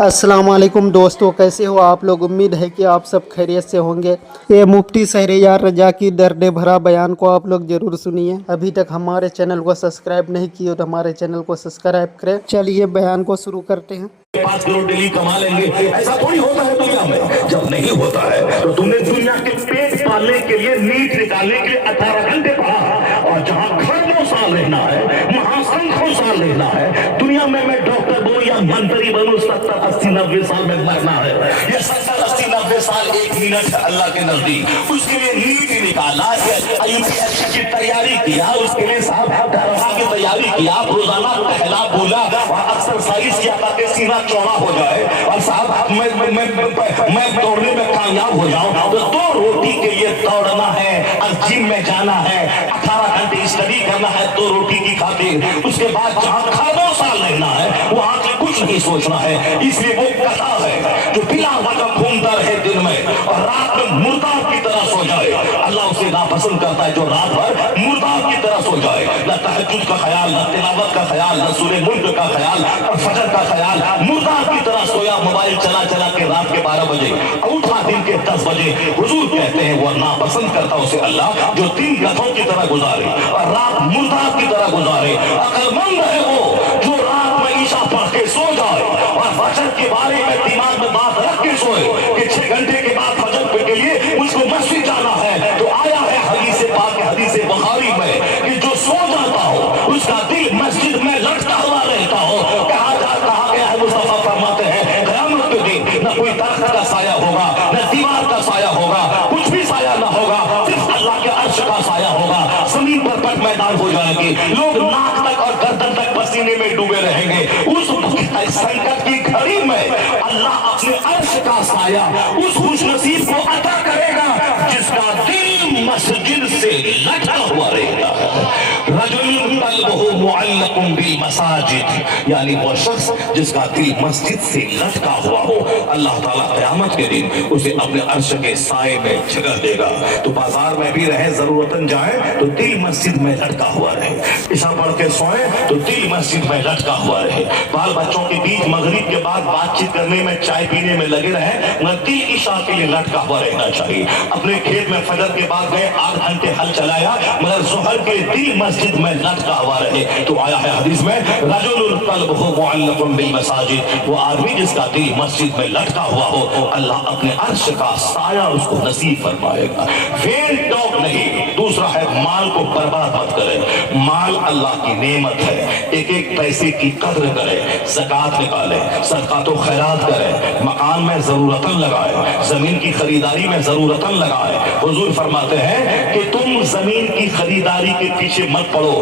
अस्सलाम वालेकुम दोस्तों, कैसे हो आप लोग। उम्मीद है कि आप सब खैरियत से होंगे। ये मुफ्ती शहरयार रजा की दर्द भरा बयान को आप लोग जरूर सुनिए। अभी तक हमारे चैनल को सब्सक्राइब नहीं किए तो हमारे चैनल को सब्सक्राइब करें। चलिए बयान को शुरू करते हैं। 5 करोड़ डेली कमा लेंगे, ऐसा थोड़ी होता है दुनिया में। जब नहीं होता है तो तुमने दुनिया के पेट पालने के लिए, नीट निकालने के लिए 18 घंटे पढ़ा, और जहां खरबों साल रहना है, महासंख्यों साल रहना है, दुनिया में मैं डॉक्टर बनूं या मंत्री बनूं, 70, 80, 90 साल में मरना है। ये 70, 80, 90 साल 1 मिनट है अल्लाह के नजदीक। उसके लिए नीट निकाला, यूपीएससी की तैयारी किया, उसके लिए साहब दरवाजा की तैयारी किया, रोजाना पहला बोला और एक्सरसाइज किया ताकि सीना चौड़ा हो जाए, और साहब मैं दौड़ने में कामयाब हो जाऊं। तो 2 रोटी के लिए दौड़ना है और जिम में जाना है, 18 घंटे स्टडी करना है 2 रोटी की खातिर। उसके बाद जहां खरबों साल रहना है वहां के कुछ नहीं सोचना है। इसलिए वो कथा है जो बिना वजह घूमता रहे दिन में और रात में मुर्दार की तरह सो जाए। अल्लाह उसे नापसंद करता है जो रात भर मुर्दार की तरह सो जाए। न तहज्जुद का ख्याल, न तिलावत का ख्याल, न सूरे मुल्क का ख्याल और फजर का ख्याल। मुर्दार की तरह सोया, मोबाइल चला चला के रात के 12 बजे और उठा दिन के 10 बजे। हुजूर कहते हैं वो नापसंद करता उसे अल्लाह जो दिन गधों की तरह गुजारे और रात मुर्दार की तरह गुजारे। अक्लमंद है वो जो रात में ईशा पढ़ के सो जाए और फजर के बारे में दिमाग में बात रख के सोए कि 6 घंटे के बाद फजर के लिए मुझको मस्जिद जाना है। तो आया है हदीस पाक, हदीस बुखारी में कि जो सो जाता हो उसका दिल मस्जिद में लटका हुआ रहता हो। कहा गया है, मुस्तफा फरमाते हैं क़यामत के दिन न कोई दरख्त का साया होगा, न दीवार का साया होगा, कुछ भी साया न होगा, सिर्फ अल्लाह के अर्श का साया होगा। जमीन पर पट मैदान हो जाएगी, लोग नाक तक और गर्दन तक पसीने में डूबे रहेंगे। उस संकट की घड़ी में अल्लाह अपने अर्श का साया उस खुशनसीब को अता करेगा जिसका दिल मस्जिद से लटका हुआ रहेगा। मसाजिद, यानी वो शख्स जिसका दिल मस्जिद से लटका हुआ हो, अल्लाह ताला क़यामत के दिन उसे अपने अर्श के साए में जगह देगा। तो बाजार में भी रहे, जरूरतन जाए तो दिल मस्जिद में लटका हुआ रहे, ईशा पढ़ के सोए तो दिल मस्जिद में लटका हुआ रहे, बाल बच्चों के बीच मगरिब के बाद बातचीत करने में, चाय पीने में लगे रहे, मगर दिल ईशा के लिए लटका हुआ रहना चाहिए। अपने खेत में फजर के बाद गए, 8 घंटे हल चलाया, मगर ज़ोहर के दिल मस्जिद में लटका हुआ रहे। तो आया है हदीस में रजुलुन क़ल्बुहु मुअल्लक़ुन बिल मसाजिद, वो आदमी जिसका दिल मस्जिद में लटका हुआ हो, अल्लाह अपने अर्श का साया उसको नसीब फरमाएगा। वेल टॉक नहीं। दूसरा है माल को बर्बाद मत करे। माल अल्लाह की नेमत है, एक एक पैसे की कद्र करे, ज़कात निकाले, सदका तो खैरात करे, मकान में जरूरतन लगाए, जमीन की खरीदारी में जरूरतन लगाए। हुजूर फरमाते हैं कि तुम जमीन की खरीदारी के पीछे मत पड़ो,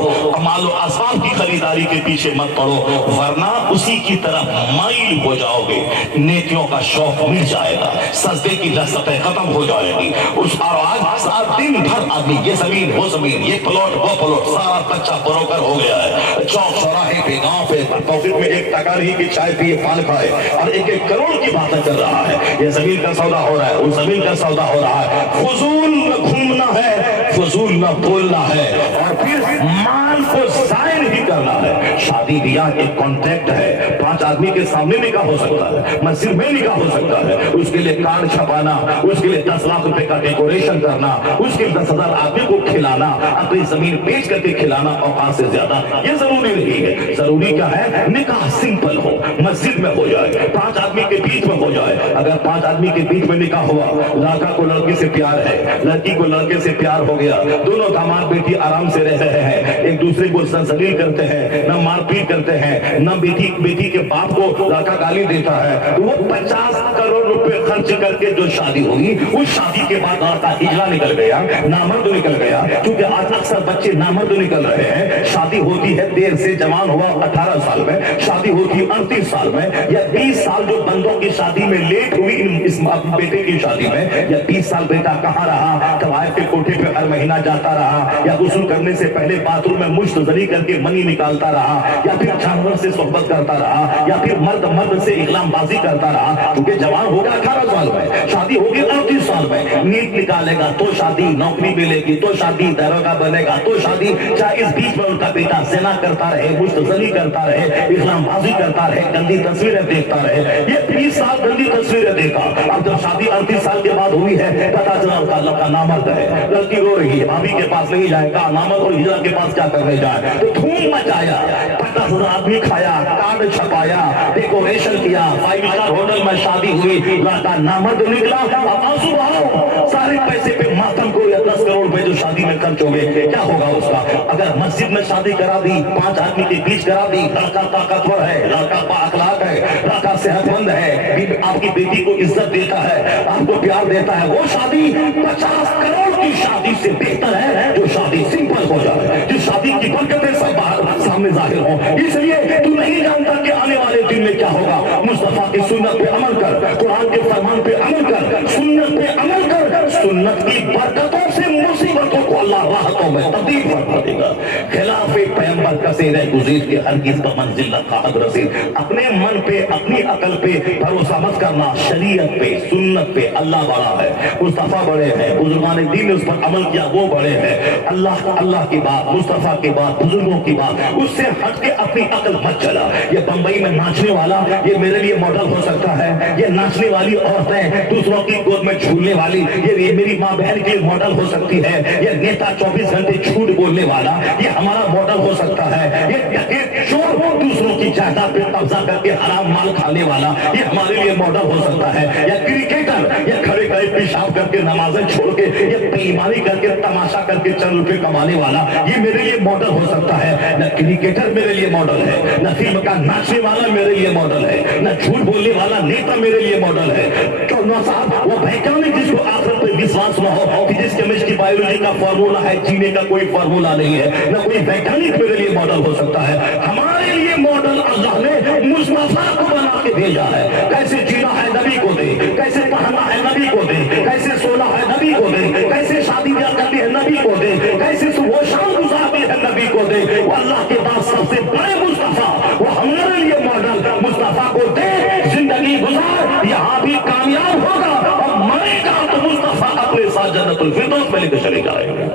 माल और असबाब की खरीदारी के पीछे मत पड़ो, वरना उसी की तरफ माइल हो जाओगे। नेकियों का शौक मिट जाएगा, सजदे की लज़्ज़तें खत्म हो जाएगी। उस आज सारा दिन भर आदमी ये जमीन वो जमीन, ये प्लॉट वो प्लॉट, सारा बच्चा बरोकर हो गया है। चौक चौराहे पे, गांव पे पॉकेट में 1 टका नहीं की चाय पिए, पान खाए और 1-1 करोड़ की बातें कर रहा है। ये जमीन का सौदा हो रहा है, उस जमीन का सौदा हो रहा है। फजूल न घूमना है, फजूल न बोलना है, और फिर माल को जाहिर ही करना है। शादी ब्याह एक कॉन्ट्रैक्ट है, 5 आदमी के सामने निकाह हो सकता है, मस्जिद में निकाह हो सकता है। उसके लिए कार्ड छपाना, उसके लिए 10 लाख रुपए का डेकोरेशन करना, उसके 10,000 आदमी को खिलाना, अपनी जमीन बेच करके खिलाना, औकात से ज्यादा ये जरूरी नहीं है। जरूरी क्या है? निकाह सिंपल हो, मस्जिद में हो जाए, 5 आदमी के बीच में हो जाए। अगर 5 आदमी के बीच में निकाह हुआ, लड़का को लड़की से प्यार है, लड़की को लड़के से प्यार हो गया, दोनों दामाद बेटी आराम से रह रहे हैं, एक दूसरे को जलील करते हैं, न मारपीट करते हैं, न बेटी के बाप को लड़का गाली देता है, तो वो 50 करोड़ रुपए खर्च करके जो शादी हुई, उस शादी के बाद लड़का हिजड़ा निकल गया, नामर्द निकल गया। क्योंकि आज अक्सर बच्चे नामर्द निकल रहे हैं। शादी होती है देर से, जवान हुआ 18 साल में, शादी होती 38 साल में, या 20 साल जो बंदों की शादी में लेट हुई, इस बेटे की शादी में, या 20 साल बेटा कहाँ रहा, कवायद के कोठे पे हर महीना जाता रहा, या गुस्ल करने से पहले बाथरूम में मुश्त जरी करके मनी निकालता रहा, या फिर जानवर से सोहबत करता रहा, या फिर मर्द से इकलामबाजी करता रहा, क्योंकि जवान हो गया 18 साल में, शादी होगी 38 साल में, नीट निकालेगा तो शादी, नौकरी मिलेगी तो शादी, दरोगा बनेगा तो शादी, चाहे इस बीच में उनका बेटा ज़िना करता रहे, मुश्तजनी करता रहे, इस्लामबाजी करता रहे, गंदी तस्वीरें देखता रहे। ये 20 साल गंदी तस्वीरें देखा, अब जब शादी 38 साल के बाद हुई है, पता चला उसका लड़का नामर्द है, लड़की रो रही है, भाभी के पास नहीं जाएगा, नामर्द और हिजरा के पास क्या करने जाए, तो धूम मचाया, 50,000 आदमी खाया, कार्ड छपाया, डेकोरेशन किया, 5 स्टार होटल में शादी हुई, लड़का नामर्द निकला। अब आंसू बहाओ, सारे पैसे पे मातम को, या 10 करोड़ रुपए जो शादी में खर्च हो गए, क्या होगा उसका? अगर मस्जिद में शादी करा दी, 5 आदमी के बीच करा दी, लड़का ताकतवर है, लड़का बाअखलाक है, लड़का सेहतमंद है, आपकी बेटी को इज्जत देता है, आपको प्यार देता है, वो शादी 50 करोड़ की शादी से बेहतर है जो शादी सिंपल हो जाए, जिस शादी की बरकतें सब सामने जाहिर हो। इसलिए तू नहीं जानता कि आने वाले दिन में क्या होगा। मुस्तफा की सुन्नत पे अमल कर, कुरान के फरमान पे अमल कर, सुन्नत पे अमल कर, सुन्नत की बरकतों से मुसीबतों को अल्लाह राहतों में तब्दील फरमा देगा। खिलाफे पैगंबर कसे रह गुज़ीर के हरगिज़ का मंजिल का हद रसीद। अपने मन पे, अपनी अकल पे भरोसा मत करना, शरीयत पे, सुन्नत पे। अल्लाह बड़ा है, मुस्तफा बड़े हैं, बुजुर्गान दीन ने उस पर अमल किया, वो बड़े हैं। अल्लाह की बात, मुस्तफा की बात, बुजुर्गों की बात, उससे हट के अपनी अकल मत चला। ये बंबई में नाचने वाला, ये मेरे लिए मॉडल हो सकता है, ये नाचने वाली औरतें, दूसरों की गोद में झूलने वाली, ये मेरी माँ बहन के लिए मॉडल हो सकती है। ये नेता 24 घंटे झूठ बोलने वाला, ये हमारा मॉडल हो सकता है। ये डकैत चोर, दूसरों की जायदाद पे कब्जा करके हराम माल खाने वाला, ये हमारे लिए मॉडल हो सकता है। या क्रिकेटर, ये खड़े खड़े पेशाब करके, नमाजें छोड़ के, ये बेईमानी करके, तमाशा करके चंद रुपए कमाने वाला, ये मेरे लिए मॉडल हो सकता है। न क्रिकेटर मेरे लिए मॉडल है, न फिल्म का नाचने वाला मेरे लिए मॉडल है, न झूठ बोलने वाला नेता मेरे लिए मॉडल है। क्यों ना साहब, वो वैज्ञानिक जिसको आखिरत पे विश्वास न हो, फिजिक्स केमिस्ट्री बायोलॉजी का फॉर्मूला है, जीने का कोई फॉर्मूला नहीं है, न कोई वैज्ञानिक मेरे लिए मॉडल हो सकता है। हमारे लिए मॉडल अल्लाह ने मुस्तफा को बना के भेजा है। कैसे जीना है नबी को दे, कैसे पढ़ना है नबी को दे, कैसे सोना है नबी को दे, कैसे शादी ब्याह करनी है नबी को दे, कैसे सुबह शाम गुजारनी है नबी को दे। वो अल्लाह के पास सबसे बड़े मुस्तफा, वो हमारे लिए मॉडल, मुस्तफा को दे, जिंदगी गुजार, यहाँ भी कामयाब होगा और मरेगा तो मुस्तफा अपने साथ जन्नतुल फिरदौस में लेकर चले जाएंगे।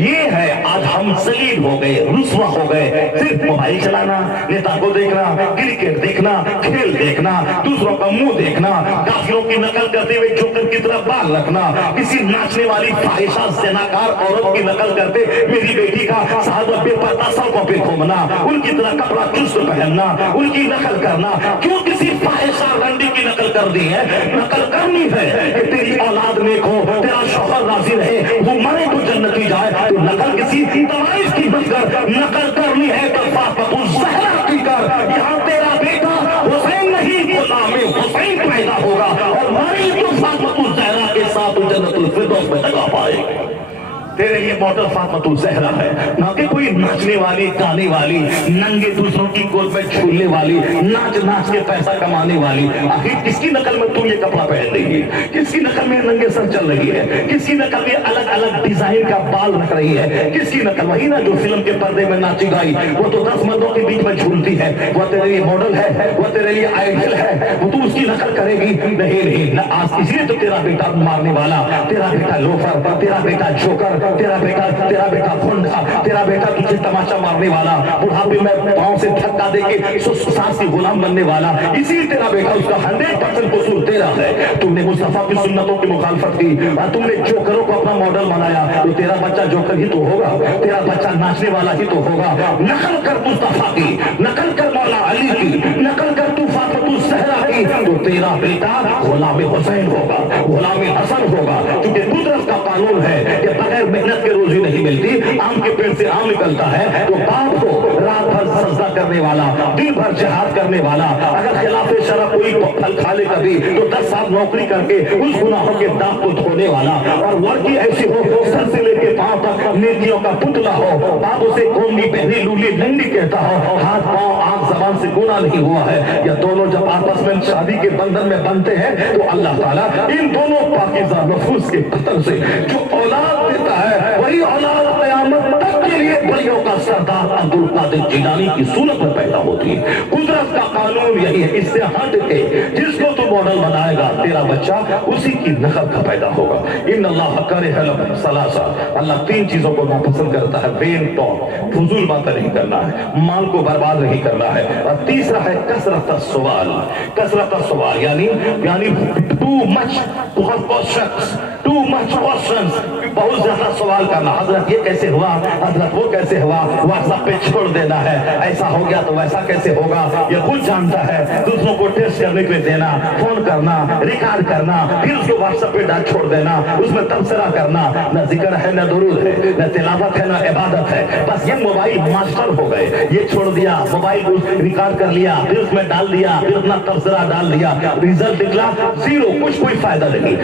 ये है आज हम सलीब हो गए, रुस्वा हो गए, सिर्फ मोबाइल चलाना, नेता को देखना, क्रिकेट देखना, खेल देखना, दूसरों का मुंह देखना, काफिरों की नकल करते हुए जोकर की तरफ बाल रखना, किसी नाचने वाली फाहिशा ज़नाकार औरत की नकल करते मेरी बेटी का साहब बेपर्दा सड़कों पे घूमना, उनकी तरह कपड़ा चुस्त पहनना, उनकी नकल करना। क्यों किसी फाहिशा रंडी की नकल कर दी है? नकल करनी है कि तेरी औलाद नेक हो, तेरा शौहर राजी रहे, वो मरे तो जन्नती जाए। तो नकल किसी तवाइफ की मत कर, नकल करनी है तो फातिमा ज़हरा की कर। यहाँ तेरा बेटा हुसैन नहीं, गुलाम हुसैन पैदा होगा और मरे तो फातिमा ज़हरा के साथ जन्नतुल फिरदौस में लगा पाएगा। तेरे लिए मॉडल फातिमा ज़हरा है, ना कि कोई नाचने वाली, गाने वाली, नंगे दूसरों की गोद में झूलने वाली, नाच नाच के पैसा कमाने वाली। आखिर किसकी नकल में तू ये कपड़ा पहन रही है? किसकी नकल में नंगे सर चल रही है? किसकी नकल में अलग अलग डिजाइन का बाल रख रही है? किसकी नकल? वही ना जो फिल्म के पर्दे में नाची गाई, वो तो 10 मर्दों के बीच में झूलती है, वो तेरे लिए मॉडल है, वो तेरे लिए आइडियल है, वो तू उसकी नकल करेगी? नहीं, आज इसलिए तो तेरा बेटा मारने वाला, तेरा बेटा लोफर, तेरा बेटा जोकर, तेरा बेटा फुंडा, तेरा बेटा तुझे तमाशा मारने वाला, बुढ़ापे में पांव से धक्का देके सास की गुलाम बनने वाला, इसी तेरा बेटा, उसका 100% कसूर तेरा है। तुमने मुस्तफा की सुन्नतों की मुखालफत की और तुमने जोकरों को अपना मॉडल बनाया, तो तेरा बच्चा जोकर ही तो होगा, तेरा बच्चा नाचने वाला ही तो होगा। नकल कर मुस्तफा की, नकल कर मौला अली की, नकल कर तू फातिमा ज़हरा की, तो तेरा बेटा गुलाम हुसैन होगा, गुलाम हसन होगा। क्योंकि कुदरत का कानून है कि बगैर मेहनत के रोजी नहीं मिलती। आम के पेड़ से आम निकलता है, तो बाप को रात भर सजदा करने वाला, दिन भर जिहाद करने वाला, अगर खिलाफे शरअ कोई फल खा ले कभी, तो 10 साल नौकरी करके उस गुनाहों के दाग को धोने वाला, और वर्दी ऐसी हो सर से लेके पांव तक नेकियों का पुतला हो, बाप उसे गोंदी बहरी लूली डंडी कहता हो, हाथ पांव आंख जबान से गुनाह नहीं हुआ है। या दोनों जब आपस में शादी के बंधन में बनते हैं, तो अल्लाह ताला इन दोनों पाकीज़ा नफूस के कत्ल से जो औलाद देता है, वही औलाद क़यामत तक के लिए एक वलियों का सरदार अब्दुल कादिर जिलानी की सूरत में पैदा होती है। कुदरत का कानून यही है, इससे हट के जिसको तू मॉडल बनाएगा तेरा बच्चा उसी की नकल का पैदा होगा। इन अल्लाह करे सलासा, अल्लाह तीन चीजों को नापसंद करता है, वेन टॉक, फजूल बातें नहीं करना है, माल को बर्बाद नहीं करना है, और तीसरा है कसरत सवाल। कसरत सवाल यानी टू मच, बहुत क्वेश्चंस, टू मच क्वेश्चंस, बहुत ज्यादा सवाल करना। हजरत ये कैसे हुआ, हजरत वो कैसे हुआ, व्हाट्सएप पे छोड़ देना है, ऐसा हो गया तो वैसा कैसे होगा, ये खुद जानता है, दूसरों को टेस्ट करने के लिए देना, फोन करना, रिकॉर्ड करना, फिर उसको व्हाट्सएप पे डाल छोड़ देना, उसमें तबसरा करना, न जिक्र है, न दुरूद है, न तिलावत है, न इबादत है, बस ये मोबाइल मास्टर हो गए। ये छोड़ दिया, मोबाइल को रिकॉर्ड कर लिया, फिर उसमें डाल दिया, फिर अपना तबसरा डाल दिया, रिजल्ट निकला जीरो, कुछ कोई फायदा नहीं।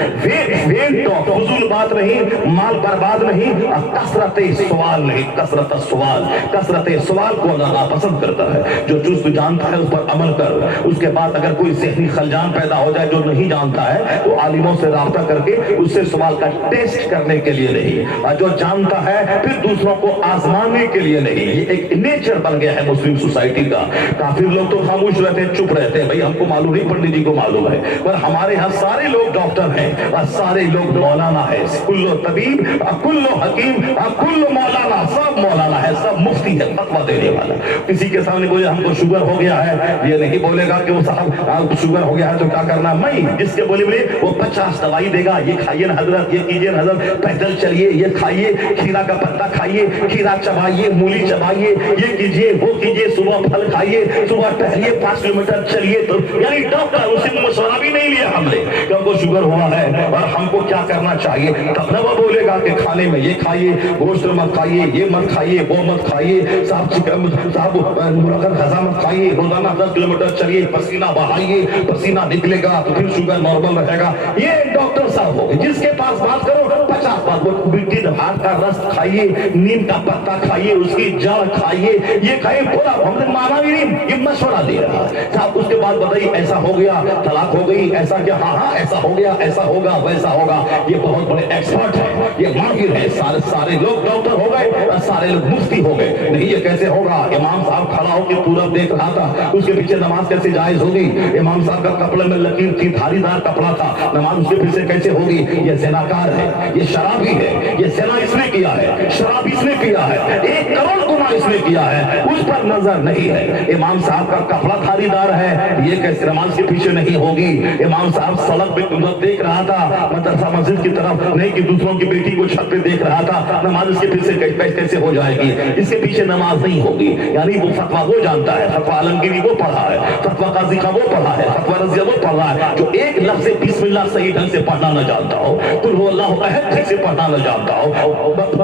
फजूल बात नहीं, माल बर्बाद नहीं, और कसरत सवाल नहीं, कसरत सवाल। कसरत सवाल को अल्लाह पसंद करता है। जो चीज तू जानता है उस पर अमल कर, उसके बाद अगर कोई ज़हनी खलजान पैदा हो जाए जो नहीं जानता है तो आलिमों से राब्ता करके उससे सवाल का टेस्ट करने के लिए नहीं, और जो जानता है फिर दूसरों को आजमाने के लिए नहीं। ये एक नेचर बन गया है मुस्लिम सोसाइटी का। काफिर लोग तो खामोश रहते हैं, चुप रहते हैं, भाई हमको मालूम नहीं, पंडित जी को मालूम है, पर हमारे यहाँ सारे लोग डॉक्टर हैं और सारे लोग मौलाना है। कुल्लो तबीब, कुल्लो हकीम, कुल्लो मौलाना, सब मौलाना है, सब मुफ्ती है, फतवा देने वाला। किसी के सामने बोले हमको शुगर हो गया है, ये नहीं बोलेगा कि वो साहब शुगर हो गया है तो क्या करना, मैं जिसके बोले वो 50 दवाई देगा, ये खाइए ना हजरत, ये कीजिए ना हजरत, पैदल चलिए, ये खाइए, खीरा का पत्ता खाइए, खीरा चबाइए, मूली चबाइए, ये कीजिए, वो कीजिए, सुबह फल खाइए, सुबह टहलिए, 5 किलोमीटर चलिए। तो यानी डॉक्टर उससे मशवरा भी नहीं लिया हमने कि हमको शुगर हुआ है और हमको क्या करना चाहिए, तब न वो बोलेगा कि खाने में ये खाइए, गोश्त मत खाइए, ये मत खाइए, वो मत खाइए, साहब मुरगन गजा मत खाइए, रोजाना 10 किलोमीटर चलिए, पसीना बहाइए, पसीना निकलेगा तो फिर शुगर नॉर्मल रहेगा। ये डॉक्टर साहब हो, जिसके पास बात करो 50 बात, वो बिट्टी हाथ का रस खाइए, नीम का पत्ता खाइए, उसकी जड़ खाइए, ये खाइए, पूरा हमने माना ही नहीं, ये मशवरा दे रहा है साहब। उसके बाद बताइए ऐसा हो गया, तलाक हो गई, ऐसा क्या, हाँ ऐसा हो गया, ऐसा होगा, वैसा होगा। ये बहुत बड़े एक्सपर्ट है, ये माहिर है, सारे लोग डॉक्टर हो गए और सारे लोग मुफ्ती हो गए। नहीं ये कैसे होगा, इमाम साहब खड़ा होकर पूरब देख रहा था, उसके पीछे नमाज कैसे जायज होगी, इमाम साहब का कपड़े में लकीर थी, धारीदार कपड़ा था, नमाज उसके पीछे कैसे होगी, ये ज़िनाकार है, ये शराबी है, ये ज़िना इसने किया है, शराब इसने किया है, 1 करोड़ गुनाह इसने किया है, उस पर नजर नहीं है। इमाम साहब का कपड़ा धारीदार है, ये कैसे नमाज के पीछे नहीं होगी। इमाम साहब सड़क पे देख रहा था, मदरसा मस्जिद की तरफ नहीं कि दूसरों की बेटी को छत पे देख रहा था, नमाज इसके पीछे कैसे हो जाएगी, इसके पीछे नमाज नहीं होगी। यानी वो फतवा वो जानता है, फतवा आलमगीरी वो पढ़ा है, फतवा काजी का वो पढ़ा है, फतवा रजिया वो पढ़ा है। जो एक लफ्ज़ बिस्मिल्लाह सही ढंग से पढ़ना न जानता हो, कुल हु अल्लाहु अहद ठीक से पढ़ना न जानता हो,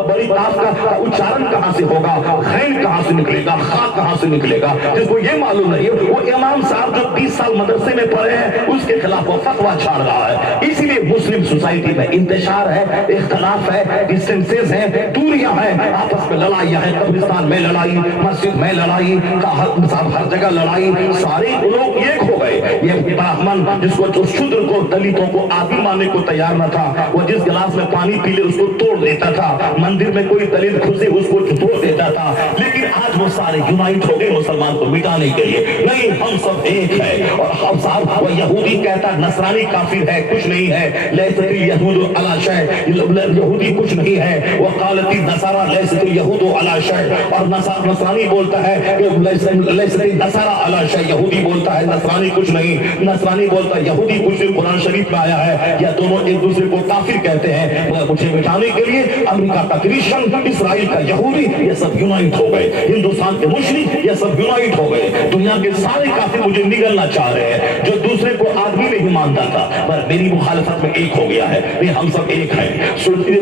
बड़ी काफ का उच्चारण कहां से होगा, खैन कहां से निकलेगा, खा कहां से निकलेगा, जिसको ये मालूम नहीं, वो इमाम साहब जो 20 साल मदरसे में पढ़े हैं उसके खिलाफ वो फतवा छाड़ रहा है। इसीलिए मुस्लिम सोसाइटी में इंतशार है, इख्तलाफ है, डिस्टेंसेस है, दूरियां हैं, आपस में लड़ाइयां हैं, कब्रिस्तान में लड़ाई, मस्जिद में लड़ाई, हर जगह लड़ाई, सारे लोग एक हो गए। ये ब्राह्मण जिसको जो शूद्र को, दलितों को आदमी मानने को तैयार न था, वो जिस गिलास में पानी पी ले उसको तोड़ देता था, मंदिर में कोई दलित घुसे उसको तोड़ देता था, लेकिन आज वो सारे यूनाइट हो गए मुसलमान को मिटाने के लिए। नहीं, हम सब एक है। और हम साहब वो यहूदी कहता नसरानी काफिर है, कुछ नहीं है, लैसतिल यहूद अला शै, यहूदी कुछ नहीं है, वो कालती नसारा लैसतिल यहूद अला शै, और नसरानी बोलता है कि लैसतिल नसारा अला शै, यहूदी बोलता है नसरानी कुछ नहीं, नसरानी बोलता है यहूदी कुछ नहीं, कुरान शरीफ में आया है, या दोनों एक दूसरे को काफिर कहते हैं। मुझे मिटाने के लिए अमेरिका का क्रिश्चियन, इसराइल का यहूदी, ये सब यूनाइट हो गए, हिंदुस्तान के मुस्लिम ये सब यूनाइट हो गए, दुनिया के सारे काफिर मुझे निगलना चाह रहे हैं। जो दूसरे को आदमी नहीं मानता था पर मेरी मुखालफत में एक हो गया है, नहीं हम सब एक हैं।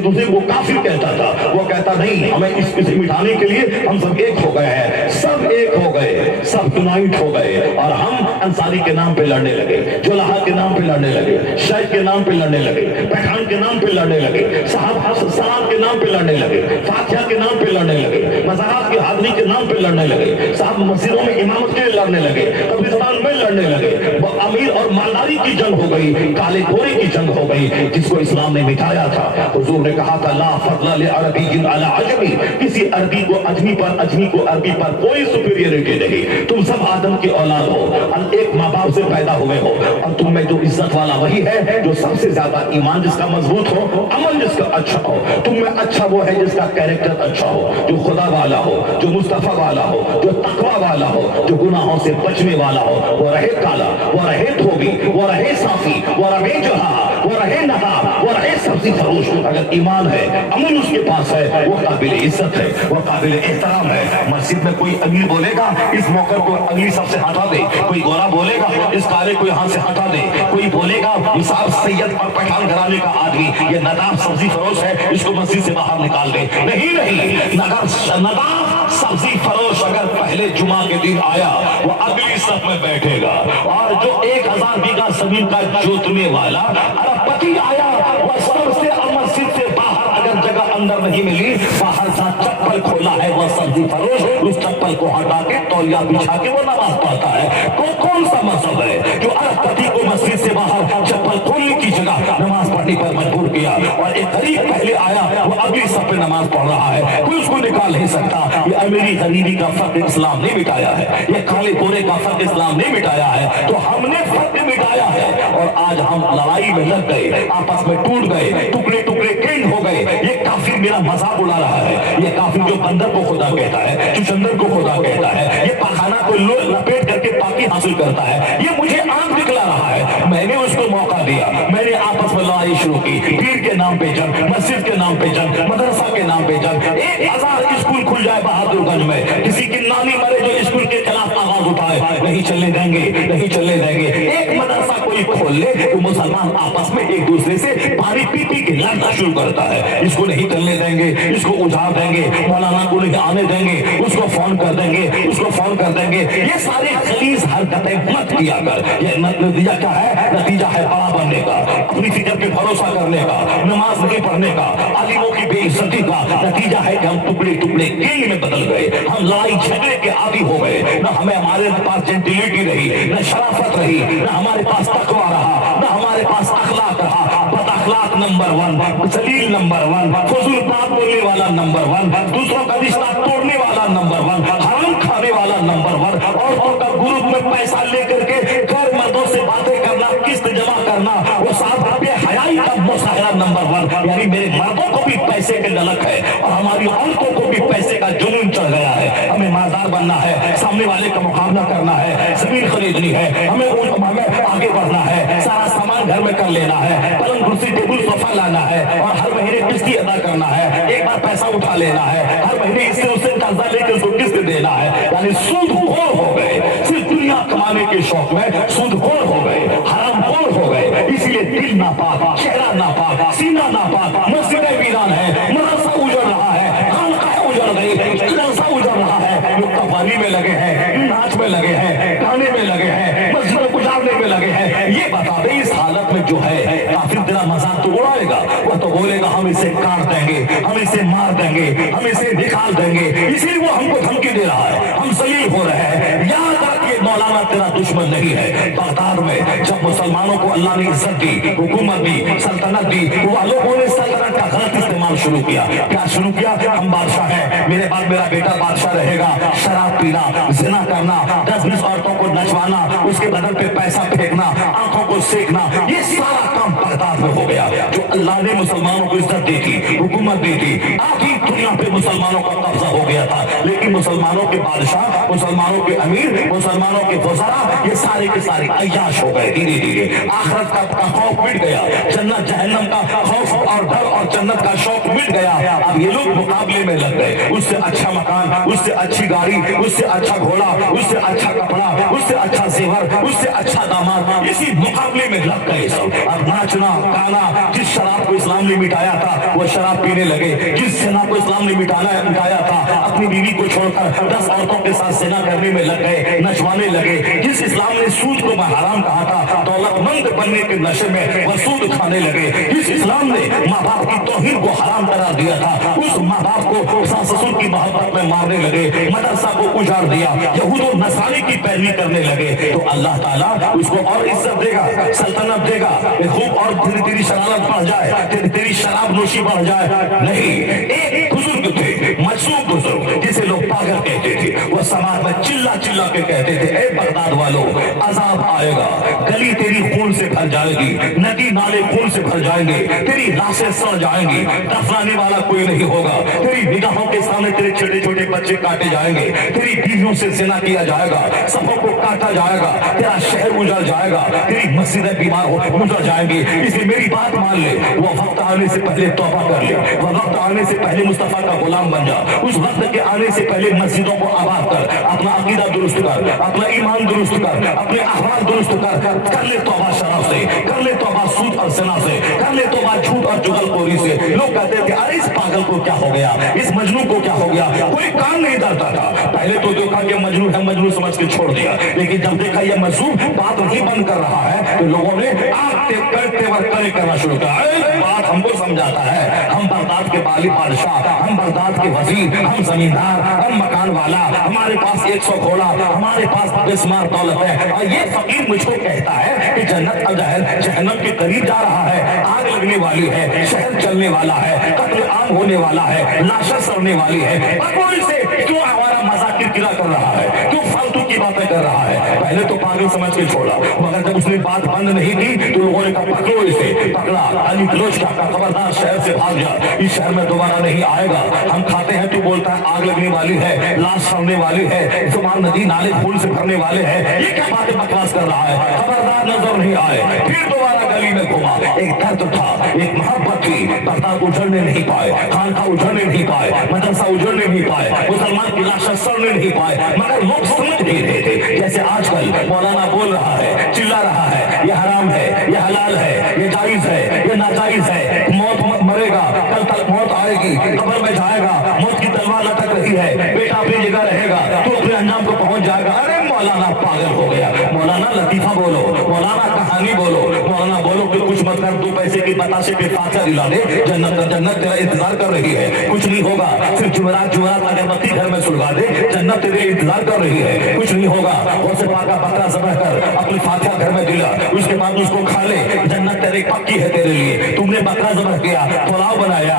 दूसरे को काफिर कहता था, वो कहता नहीं, हमें इसे मिटाने के लिए हम सब एक हो गए हैं, सब एक हो गए, सब यूनाइट हो गए। और हम अंसारी के नाम पे लड़ने लगे, जुलाहा के नाम पे लड़ने लगे, शैख के नाम पे लड़ने लगे, पठान के नाम पे लड़ने लगे, साहब सलाम के नाम पे लड़ने लगे, फातिहा के नाम पे लड़ने लगे, मज़ारात की हाज़िरी के नाम पे लड़ने लगे, साहब मस्जिदों में इमामत के लिए लड़ने लगे, कब्रिस्तान में लड़ने लगे, अमीर और मालदारी की जंग हो गई, काले घोड़े की जंग हो गई, जिसको इस्लाम ने मिटाया था। हुजूर ने कहा था ला फज़्ल लिअरबिय्यिन अला अजमी, किसी अरबी को अजमी पर, अजमी को अरबी पर कोई सुपीरियरिटी नहीं। तुम सब आदम की औलाद हो, एक माँ बाप से पैदा हुए हो, और तुम में जो इज्जत वाला वही है जो सबसे ज्यादा ईमान जिसका मजबूत हो, अमल जिसका अच्छा हो। तुम में अच्छा वो है जिसका कैरेक्टर अच्छा हो, जो खुदा वाला हो, जो मुस्तफा वाला हो, जो तकवा वाला हो, जो गुनाहों से बचने वाला हो। वो रहे काला, वो रहे धोबी, वो रहे साफी, वो रहे जुहा, वो रहे नहाब, वो रहे सब्जी फरोश, अगर ईमान है, अमल उसके पास है, वो काबिल इज्जत है, वो काबिल एहतराम है। मस्जिद में कोई अमीर बोलेगा इस मौके को अगली सबसे हटा दे, कोई गोरा बोलेगा इस काले को यहाँ से हटा दे, कोई बोलेगा निसाब सैयद और पठान घराने का आदमी ये नदाब सब्जी फरोश है, इसको मस्जिद से बाहर निकाल दे। नहीं नहीं, नदाब सब्जी फरोश अगर पहले जुमा के दिन आया वो अगली सफ में बैठेगा, और जो 1000 बीघा जमीन का जोतने वाला अरबपति आया वो सबसे मस्जिद से बाहर अगर जगह अंदर नहीं मिली, बाहर सा चप्पल खोला है वो सब्जी फरोश, उस चप्पल को हटा के तौलिया बिछा के वो नमाज पढ़ता है। कौन सा मजहब है जो अरबपति को मस्जिद से बाहर चप्पल खोलने की जगह नमाज पढ़ने पर मजबूर किया, और एक गरीब पहले आया वो अगली सफ पे नमाज पढ़ रहा है, कोई उसको निकाल नहीं सकता। ये अमीरी गरीबी का फर्क इस्लाम ने मिटाया है, ये काले गोरे का फर्क इस्लाम ने मिटाया है, तो हमने फर्क मिटाया है। और आज हम लड़ाई में लग गए, आपस में टूट गए, टुकड़े टुकड़े केंड हो गए। ये काफिर मेरा मजाक उड़ा रहा है, ये काफिर जो बंदर को खुदा कहता है, जो चंदन को खुदा कहता है, ये पाखाना को लपेट करके पाकी हासिल करता है, ये मुझे आंख दिखला रहा है। मैंने उसको मौका दिया, मैंने आपस में लड़ाई शुरू की, पीर के नाम पे जंग, मस्जिद के नाम पे जंग, मदरसा के नाम पे जंग। 1000 स्कूल खुल जाए बहादुरगंज में, किसी की नानी मरे जो स्कूल के खिलाफ आवाज उठाए, नहीं चलने देंगे, नहीं चलने देंगे। एक मदरसा कोई खोल ले तो मुसलमान आपस में एक दूसरे से पानी पी पी के लड़ना शुरू करता है। इसको नहीं चलने देंगे, इसको उजाड़ देंगे, मौलाना को नहीं आने देंगे, उसको फोन कर देंगे, उसको फोन कर देंगे। ये सारे खलीज हरकतें मत किया कर। ये नतीजा क्या है? नतीजा है बड़ा बनने का, अपनी फिक्र पे भरोसा करने का, नमाज नहीं पढ़ने का, आलिमों की बेइज्जती का। नतीजा है कि हम टुकड़े टुकड़े गैंग में बदल गए, हम लड़ाई झगड़े के आदी हो गए। न हमें हमारे पास जेंटिलिटी रही, न शराफत रही, न हमारे पास तकवा रहा, न हमारे पास अखलाक रहा। बदअखलाक नंबर 1, जलील नंबर 1, फजूल बात बोलने वाला नंबर 1, दूसरों का रिश्ता तोड़ने वाला नंबर 1, हराम खाने वाला नंबर 1, औरतों का ग्रुप में पैसा लेकर के गैर मर्दों से बातें करना, किस्त जमा करना, वो साथ बेहयाई का मुसाहिरा नंबर 1। यानी मेरे मर्दों को भी पैसे की ललक है और हमारी औरतों को भी पैसे का जुनून चढ़ गया है। हमें मालदार बनना है, सामने वाले का मुकाबला करना है, जमीन खरीदनी है, हमें आगे बढ़ना है, सारा सामान घर में कर लेना है, पलंग कुर्सी टेबल सोफा लाना है, और हर महीने किस्ती अदा करना है, एक बार पैसा उठा लेना है, हर महीने इससे उससे कर्जा लेकर उसको किस्त देना है। यानी सूदखोर हो गए, सिर्फ दुनिया कमाने के शौक में सूदखोर हो गए, हरामखोर हो गए। इसलिए दिल नापाक, चेहरा नापाक, सीना नापाक, मस्जिदें वीरान है, मदरसा उजड़ रहा है, खानकाह उजड़ गई, जलसा उजड़ रहा है। लोग कव्वाली में लगे हैं, नाच में लगे हैं, गाने में लगे हैं, मस्जिदों को उजाड़ने में लगे हैं। ये बता दे इस हालत में जो है काफिर तेरा मजाक तो उड़ाएगा, वो तो बोलेगा हम इसे काट देंगे, हम इसे मार देंगे, हम इसे निकाल देंगे। इसीलिए वो हमको धमकी दे रहा है, हम जलील हो रहे हैं। याद रखिए मौलाना तेरा दुश्मन नहीं है। बगदाद में जब मुसलमानों को अल्लाह ने इज्जत दी, हुकूमत दी, सल्तनत दी, वो लोगों ने सल्तनत का गलत इस्तेमाल शुरू किया। क्या शुरू किया? हम बादशाह हैं, मेरे बाद मेरा बेटा बादशाह रहेगा। शराब पीना, जिना करना, 10-20 औरतों को नचवाना, उसके बदल पे पैसा फेंकना, आंखों को सेकना, ये सारा काम बगदाद में हो गया। जो अल्लाह ने मुसलमानों को इज्जत दी थी, हुकूमत दी थी, आधी दुनिया पे मुसलमानों का कब्जा हो गया था। लेकिन मुसलमानों के बादशाह, मुसलमानों के अमीर, मुसलमानों के वज़रा, ये सारे के सारे अय्याश हो गए। धीरे धीरे आखिरत का खौफ मिट गया, जन्नत जहन्नम का खौफ और डर और जन्नत का शौक मिट गया। अब ये लोग मुकाबले में लग गए, उससे अच्छा मकान, उससे अच्छी गाड़ी, उससे अच्छा घोड़ा, उससे अच्छा कपड़ा, उससे अच्छा जेवर, उससे अच्छा दामाद, इसी मुकाबले में लग गए सब। अब नाचना गाना, जिस शराब को इस्लाम ने मिटाया था वो शराब पीने लगे, जिस सेना को इस्लाम ने मिटाया था अपनी बीवी को छोड़कर 10 औरतों के साथ सेना करने में लग गए, नचवाने लगे। जिस इस्लाम ने सूद को हराम कहा था, दौलतमंद बनने के नशे में वह सूद खाने लगे। जिस इस्लाम ने माँ बाप की तौहीन को हराम करार दिया था, उस माँ बाप को सास ससुर की मोहब्बत में मारने लगे, मदरसा को उजाड़ दिया, यहूद और नसारी की पैरवी करने लगे। तो अल्लाह ताला उसको और इज्जत देगा, सल्तनत जमानत देगा कि खूब और तेरी शरारत बढ़ जाए, तेरी शराब नोशी बढ़ जाए। नहीं, एक बुजुर्ग थे, मजसूम बुजुर्ग, जिसे लोग पागल कहते थे, वो समाज में चिल्ला चिल्ला के कहते थे, ए बगदाद वालों, अजाब आएगा, गली तेरी खून से भर जाएगी, नदी नाले खून से भर जाएंगे, तेरी लाशें सड़ जाएंगी, दफनाने वाला कोई नहीं होगा, तेरी निगाहों के सामने तेरे छोटे छोटे बच्चे काटे जाएंगे, तेरी बीवियों से जिना किया जाएगा, सबों को काटा जाएगा, तेरा शहर उजड़ जाएगा, तेरी मस्जिदें बीमार हो उजड़ जाएंगी। इसलिए मेरी बात मान ले, वो वक्त आने से पहले तौबा कर ले, वो वक्त आने से पहले मुस्तफा का गुलाम बन जा, उस वक्त के आने से पहले मस्जिदों को आबाद कर, अपना अकीदा दुरुस्त कर, अपना ईमान दुरुस्त कर, अपने अहवाल दुरुस्त कर ले तौबा शराब से, कर ले तौबा सूद और ज़िना से, कर ले तौबा झूठ और जुगलखोरी से। लोग कहते थे अरे इस पागल को क्या हो गया, इस मजनू को क्या हो गया, कोई कान नहीं धरता था। पहले तो देखा कि मजनू है, मजनू समझ के छोड़ दिया, लेकिन जब देखा ये मजनू बात नहीं बंद कर रहा है तो लोगों ने करे करना शुरू किया। बात हमको समझाता है, हम बगदाद के बाली बादशाह, हम बगदाद के वजीर, हम जमींदार, हम मकान वाला, हमारे पास 100 घोड़ा, हमारे पास बेशुमार दौलत है, और ये फकीर मुझको कहता है कि जन्नत जहन्नम के करीब जा रहा है, आग लगने वाली है, शहर चलने वाला है, कत्ल आम होने वाला है, लाशें सड़ने वाली है। पकड़ से क्यों हमारा मजाक किरकिरा कर रहा है, क्यों फालतू की बातें कर रहा है। पहले तो पागल समझ के छोड़ा, मगर जब उसने बात बंद नहीं की तो लोगों ने कहा पकड़ो इसे, पकड़ा, अली क्लोज का खबरदार शहर से भाग जा, इस शहर में दोबारा नहीं आएगा। हम खाते हैं, तू बोलता है आग लगने वाली है, लाश सड़ने वाली है, जुबान नदी नाले फूल से भरने वाले हैं, ये क्या बातें बकवास कर रहा है, खबरदार नजर नहीं आए। फिर दोबारा गली में घुमा, एक दर्द था, एक मोहब्बत थी, बगदाद उजड़ने नहीं पाए, खानका उजड़ने नहीं पाए, मदरसा उजड़ने नहीं पाए, मुसलमान की लाशें सड़ने नहीं पाए, मगर लोग समझ नहीं रहे थे। जैसे आजकल मौलाना बोल रहा है, चिल्ला रहा है, ये हराम है, ये हलाल है, ये जायज है, ये नाजायज है, मौत मरेगा, कल तक मौत आएगी, कब्र में जाएगा, मौत की तलवार लटक रही है, बेटा अपनी जगह रहेगा तो अपने अंजाम को पहुंच जाएगा। अरे मौलाना पागल हो गया, मौलाना लतीफा बोलो, मौलाना कहानी बोलो, मौलाना बोलो कि कुछ मत कर, 2 पैसे की बताशे पे फाचा दिला दे, जन्नत तेरा इंतजार कर रही है, कुछ नहीं होगा, सिर्फ जुमरात अगरबत्ती घर में सुलगा दे, जन्नत तेरे इंतजार कर रही है, कुछ नहीं होगा। और से पाका बकरा ज़बह कर अपनी फातिहा घर में दिला, उसके बाद उसको खा ले, जन्नत तेरे पक्की है तेरे लिए। तुमने बकरा ज़बह किया, पुलाव बनाया,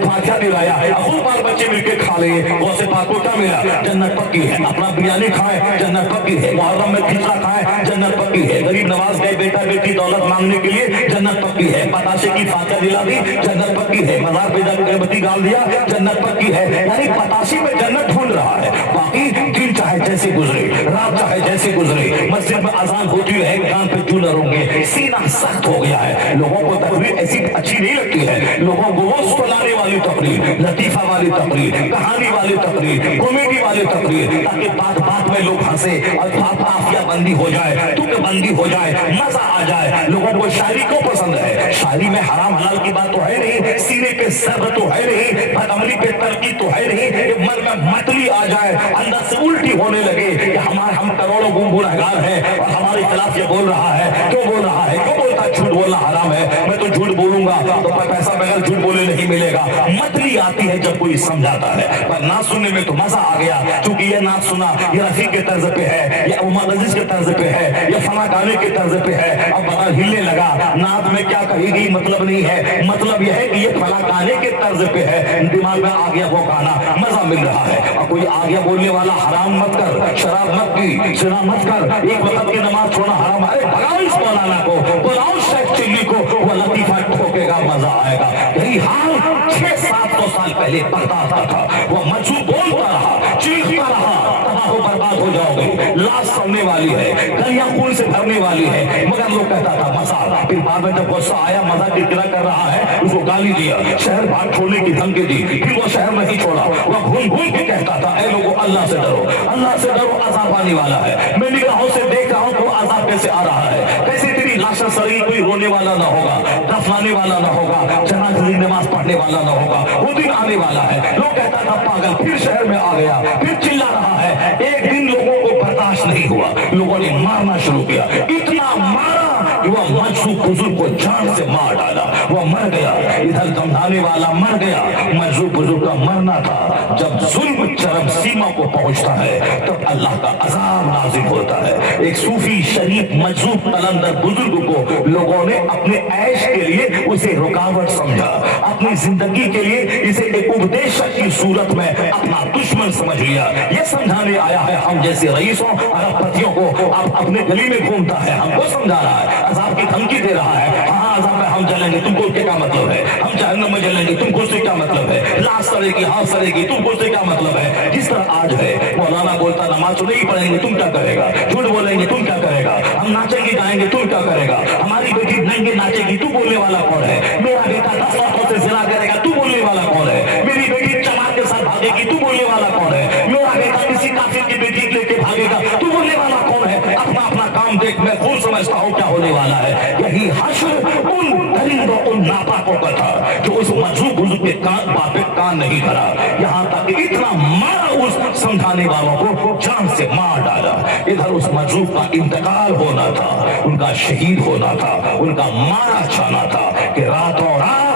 फातिहा दिलाया, खूब बाल बच्चे मिलके खा लिए, और से पाक को क्या मिला, जन्नत पक्की है। अपना बिरयानी खाए, जन्नत पक्की है, मुहर्रम में खिचड़ा खाए, जन्नत पक्की है। गरीब नवाज गए बेटा बेटी दौलत मांगने के लिए, जन्नत पक्की है। बताशे की फातिहा दिला दी, जन्नत पक्की है। मज़ार पे जाकर अगरबत्ती डाल दिया, जन्नत पक्की है। यानी बताशी में जन्नत ढूंढ रहा है। बाकी दिन चाहे जैसे गुजरे, रात चाहे जैसे गुजरे, मस्जिद में अजान होती है, कान पे क्यों न रोंगे, सीना सख्त हो गया है। लोगों को तकरीर ऐसी अच्छी नहीं लगती है, लोगों को वो सुनाने वाली तकरीर, लतीफा वाली तकरीर, कहानी वाली तकरीर, कॉमेडी वाली तकरीर, ताकि बात बात में लोग हंसे और काफिया बंदी हो जाए, तुक बंदी हो जाए, मजा आ जाए। लोगों को शायरी को पसंद है, शायरी में हराम हलाल की बात तो है नहीं, सीने पे सर्द तो है नहीं, बदअमली पे तरकीब तो है नहीं, मन में मतली आ जाए, अंदर से उल्टी होने लगे कि हम करोड़ों गुनहगार हैं और हमारे खिलाफ ये बोल रहा है, क्यों बोल रहा है, क्यों बोलता है, झूठ बोलना हराम है, मैं तो झूठ बोलूंगा तो पैसा बगैर झूठ बोले नहीं मिलेगा। मतली आती है जब कोई समझाता है, पर नाच सुनने में तो मजा आ गया, क्योंकि ये नाच सुना ये रफी के तर्ज पे है, ये उमर अजीज के तर्ज पे है, ये फना गाने के तर्ज पे है। अब बता हिलने लगा, नाच में क्या कहेगी मतलब नहीं है, मतलब यह है कि ये फना गाने के तर्ज पे है, दिमाग में आ गया वो गाना, मजा मिल रहा है। और कोई आ गया बोलने वाला हराम मत कर, शराब मत पी, जिना मत कर, एक वक्त की नमाज छोड़ना हराम है, भगाओ इस मौलाना को, बुलाओ शेख चिल्ली को, वो लतीफा ठोकेगा, मजा आएगा। यही हाल 600-700 साल पहले बगदाद था। वो मजूब बोलता रहा, चीखता रहा, तबाह बर्बाद हो जाओगे, लाश सड़ने वाली है, गलियां खून से भरने वाली है, मगर लोग कहता था मजा। फिर बाद में जब गुस्सा आया, मजा किरकिरा कर रहा है, उसको गाली दिया, शहर भाग छोड़ने की धमकी दी, फिर वो शहर नहीं छोड़ा, वो घूम घूम के कहता था ऐ लोगों अल्लाह से डरो, अल्लाह से डरो, अजाब आने वाला है। मैं निगाहों से देख रहा हूँ तो अजाब कैसे आ रहा है, कैसे तेरी लाशें सड़ी, कोई रोने वाला ना होगा, दफनाने वाला ना होगा, जनाज़े की नमाज पढ़ने वाला ना होगा, वो दिन आने वाला है। लोग कहता था पागल, फिर शहर में आ गया, फिर चिल्ला रहा है। एक दिन लोगों को बर्दाश्त नहीं हुआ, लोगों ने मारना शुरू किया, इतना मारा कि वह मजरूब बुजुर्ग को जान से मार डाला, वह मर गया। इधर समझाने वाला मर गया, मजरूब बुजुर्ग का मरना था। जब जुल्म चरम सीमा को पहुंचता है तब अल्लाह का अजाब नाजिल होता है। एक सूफी शरीफ मजरूब कलंदर बुजुर्ग को लोगों ने अपने ऐश के लिए उसे रुकावट समझा, अपनी जिंदगी के लिए इसे एक उपदेशक की सूरत में अपना दुश्मन समझ लिया। यह समझाने आया है हम जैसे रईसों अरबपतियों को, आप अपने गली में घूमता है, हमको समझा रहा है, अजाब की धमकी दे रहा है। हाँ अजाब में हम जलेंगे, तुमको उससे क्या मतलब है? हम जहन्नम में जलेंगे, तुमको उससे क्या मतलब है? लाश सड़ेगी, हाथ सड़ेगी, तुमको उससे क्या मतलब है? जिस तरह आज है मौलाना बोलता नमाज तो नहीं पढ़ेंगे, तुम क्या करेगा? झूठ बोलेंगे, तुम क्या करेगा? हम नाचेंगे गाएंगे, तुम क्या करेगा? हमारी बेटी नंगे नाचेगी, तू बोलने वाला कौन है? मेरा बेटा 10 औरतों से जिना करेगा, तू बोलने वाला कौन है? मेरी बेटी चमार के साथ भागेगी, तू बोलने वाला कौन है? मेरा बेटा किसी काफिर की बेटी लेके भागेगा, तू बोलने वाला कौन है? अपना अपना काम देख, मैं खुद समझता हूँ क्या होने वाला है। यही हश्र उन दरिंदों, उन नापाकों का था जो उस मजरूब बुजुर्ग के कान बापे कान नहीं धरा। यहाँ तक इतना मारा उस समझाने वालों को, जान से मार डाला। इधर उस मजरूब का इंतकाल होना था, उनका शहीद होना था, उनका मारा जाना था कि रातों रात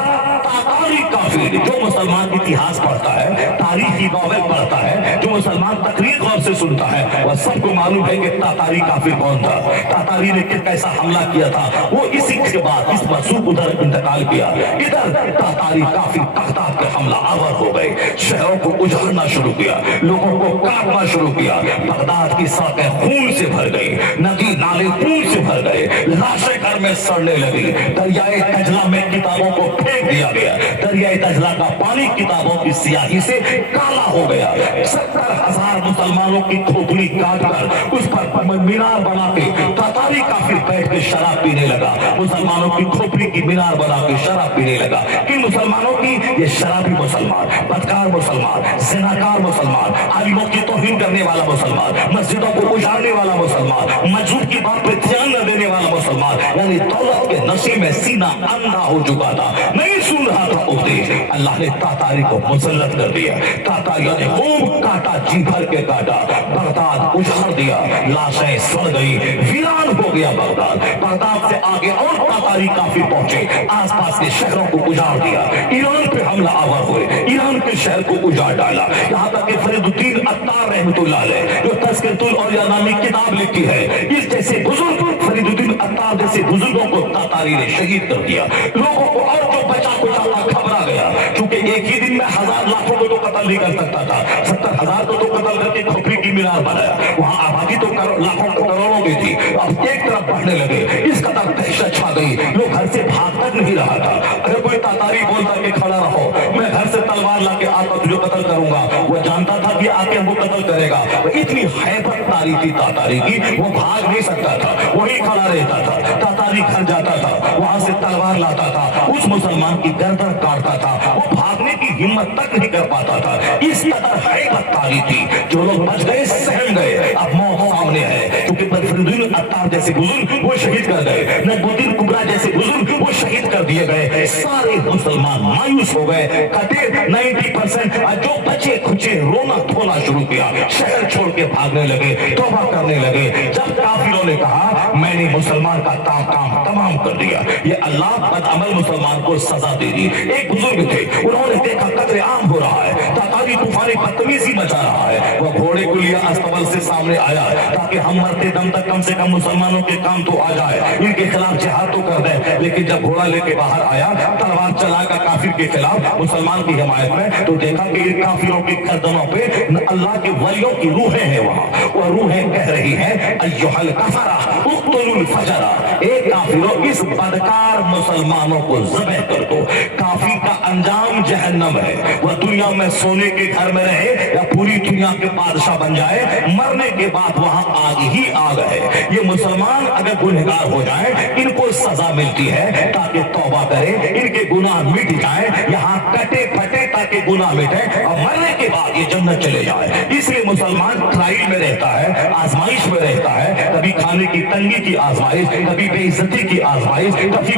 तातारी काफिर, जो मुसलमान इतिहास पढ़ता है, तारीख की नॉवेल पढ़ता है, जो मुसलमान तकरीर गौर से सुनता है, वह सबको मालूम है कि तातारी काफिर कौन था, तातारी ने कैसा हमला किया था। वो इसी के बाद इस मजरूब उधर इंतकाल किया, इधर तातारी काफिर बगदाद के हमला आवर हो गए, शहरों को उजाड़ना शुरू किया, लोगों को काटना शुरू किया। बगदाद की सड़कें खून से भर गई, नदी नाले खून से भर गए, लाशें घर में सड़ने लगी। दरियाए दजला में किताबों को फेंक दिया गया, दरियाए दजला का पानी किताबों की स्याही से काला हो गया। 70,000 मुसलमानों की खोपड़ी काटकर उस पर मीनार बना के तातारी काफिर बैठ के शराब पीने लगा, मुसलमानों की खोपड़ी की मीनार बना के शराब पीने लगा। कि मुसलमानों की ये शराबी मुसलमान, बदकार मुसलमान, जिनाकार मुसलमान, आलिमों की तौहीन करने वाला मुसलमान, मस्जिदों को उजाड़ने वाला मुसलमान, मजदूर की बात पे ध्यान न देने वाला मुसलमान, यानी दौलत के नशे में सीना अंधा हो चुका था, नहीं सुन रहा था उपदेश। अल्लाह ने तातारी को मुसल्लत कर दिया, तातारियों ने खूब काटा, जी भर के काटा, बगदाद उजाड़ दिया, लाशें सड़ गई, वीरान हो गया बगदाद। बगदाद से आगे और तातारी काफी पहुंचे, आसपास के शहरों को उजाड़ दिया, ईरान पे हमला आवर हुए, ईरान के शहर को उजाड़ डाला। यहाँ तक कि फरीदुद्दीन अत्तार रहमतुल्लाह अलैह जो तज़किरतुल औलिया नामी किताब लिखी है, इस जैसे बुजुर्ग फरीदुद्दीन अत्तार जैसे बुजुर्गों को तातारी ने शहीद कर दिया। लोगों को और जो बचा कुचा घबरा गया, क्योंकि एक ही दिन में 1000 लाखों को तो कत्ल नहीं कर सकता था, 70,000 को तो कत्ल करके खोपड़ी की मीनार बनाया, वहां आबादी तो लाखों करोड़ों की थी। अब एक तरफ बढ़ने लगे, इस कदर दहशत छा गई, लोग घर से भाग तक नहीं रहा था। अगर कोई तातारी बोलता कि खड़ा रहो, मैं घर से तलवार लाके आता तुझे कत्ल करूंगा, वो जानता था कि आके हमको कत्ल करेगा। इतनी हैबत तारी थी तातारी की, वो भाग नहीं सकता था, वही खड़ा रहता था। तातारी घर जाता था, वहां से तलवार लाता था, उस मुसलमान की गर्दन काटता था, वो भागने की हिम्मत तक नहीं कर पाता था। इस कदर हैबत तारी थी, जो लोग बच गए सहम गए। अब मौत सामने है, क्योंकि फरीदुद्दीन अत्तार जैसे बुजुर्ग वो शहीद कर गए, नजमुद्दीन कुबरा जैसे बुजुर्ग वो शहीद कर दिए गए। सारे मुसलमान मायूस हो गए, कटे 90%, जो बचे खुचे रोना धोना शुरू किया, शहर छोड़ के भागने लगे, तौबा करने लगे। जब काफिरों ने कहा मैंने मुसलमान का काम तमाम कर दिया, ये अल्लाह बदअमल मुसलमान को सजा दे दी। एक बुजुर्ग थे, उन्होंने देखा कत्ले आम हो रहा है, तातारी तूफानी बदतमीजी मचा रहा है, वो घोड़े को लिया अस्तबल से सामने आया ताकि हम मरते दम तक कम से कम मुसलमानों के काम तो आ जाए, इनके खिलाफ जिहाद तो कर दे। लेकिन जब घोड़ा लेके बाहर आया, तलवार चलाकर काफिर के खिलाफ मुसलमान की हिमायत में, तो देखा कि इन काफिरों की गर्दनों पे अल्लाह के वलियों की रूहें हैं, वहां वो रूहें कह रही हैं अय्युहल कफरा उक्तुलुल फजरा, एक काफिरों इस बदकार मुसलमानों को ज़ब्ह कर दो। काफिर का अंजाम जहन्नम है, वह दुनिया में सोने के घर में रहे या पूरी दुनिया के बादशाह बन जाए, मरने के बाद वहां आग ही आग है। ये मुसलमान अगर गुनहगार हो जाए, इनको सजा मिलती है ताकि तौबा करें, इनके गुनाह मिट जाए, यहाँ कटे फटे ताकि गुनाह मिटे, और मरने के बाद ये जन्नत चले जाए। इसलिए मुसलमान ट्रायल में रहता है, आजमाइश में रहता है, कभी खाने की तंगी की आजमाइश, कभी बेइज्जती की आजमाइश, कभी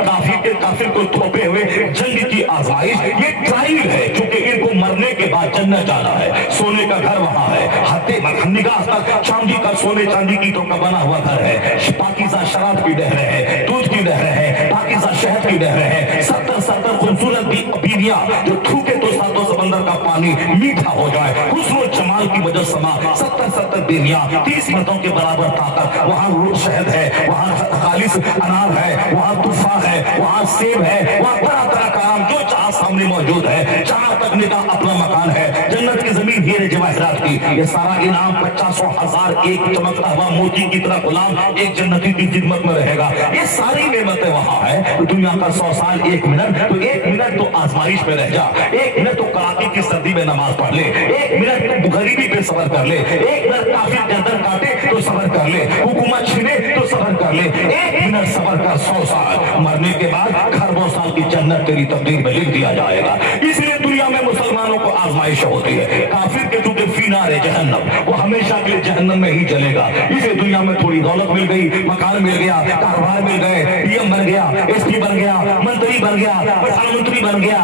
काफिर को थोपे हुए जंग की आजमाइश। ये ट्रायल है, क्योंकि इनको मरने के बाद जन्नत जाना है, सोने का घर वहां है, हत्ते निगाह तक चांदी का, सोने चांदी की तो का बना हुआ घर है। पाकीज़ा शराब की नहरें हैं, दूध की नहरें हैं, पाकीज़ा शहद की नहरें हैं। 70 खूबसूरत बीवियां जो थूके तो सातों समंदर का पानी मीठा हो जाए। हुस्न जमाल की वजह समा 70 बीवियां, 30 मर्दों के बराबर ताकत। वहाँ रोज शहद है, वहाँ खालिस अनार है, वहाँ तुफा है, वहाँ सेब है, वहाँ तरह तरह का आम जो चाह सामने मौजूद है। जहाँ तक निगाह अपना मकान है। जन्नत की जमीन हीरे जवाहरात की, ये सारा इनाम 50,000 एक चमकता हुआ मोती की तरह गुलाम एक जन्नती की खिदमत में रहेगा। ये सारी नेमतें वहाँ है। तो दुनिया का 100 साल 1 मिनट, तो 1 मिनट तो आजमाइश में रह जा, 1 मिनट तो कड़ाके की सर्दी में नमाज पढ़ ले, 1 मिनट तो गरीबी पे सबर कर ले, 1 मिनट काफिर गर्दन काटे तो सबर कर ले, हुकूमत छीने तो सबर कर ले, 1 मिनट सबर कर 100 साल। मरने के बाद खरबों साल की जन्नत तेरी तकदीर में लिख दिया जाएगा। इसलिए दुनिया में मुसलमानों को आजमाइश होती है। काफिर के चूंकि फीनारे जहन्नम, वो हमेशा के लिए जहन्नम में ही जलेगा। इसे दुनिया में थोड़ी दौलत मिल गई, मकान मिल गया, कारोबार मिल गए, पीएम बन गया, एसपी बन गया, मंत्री बन गया, प्रधानमंत्री बन गया,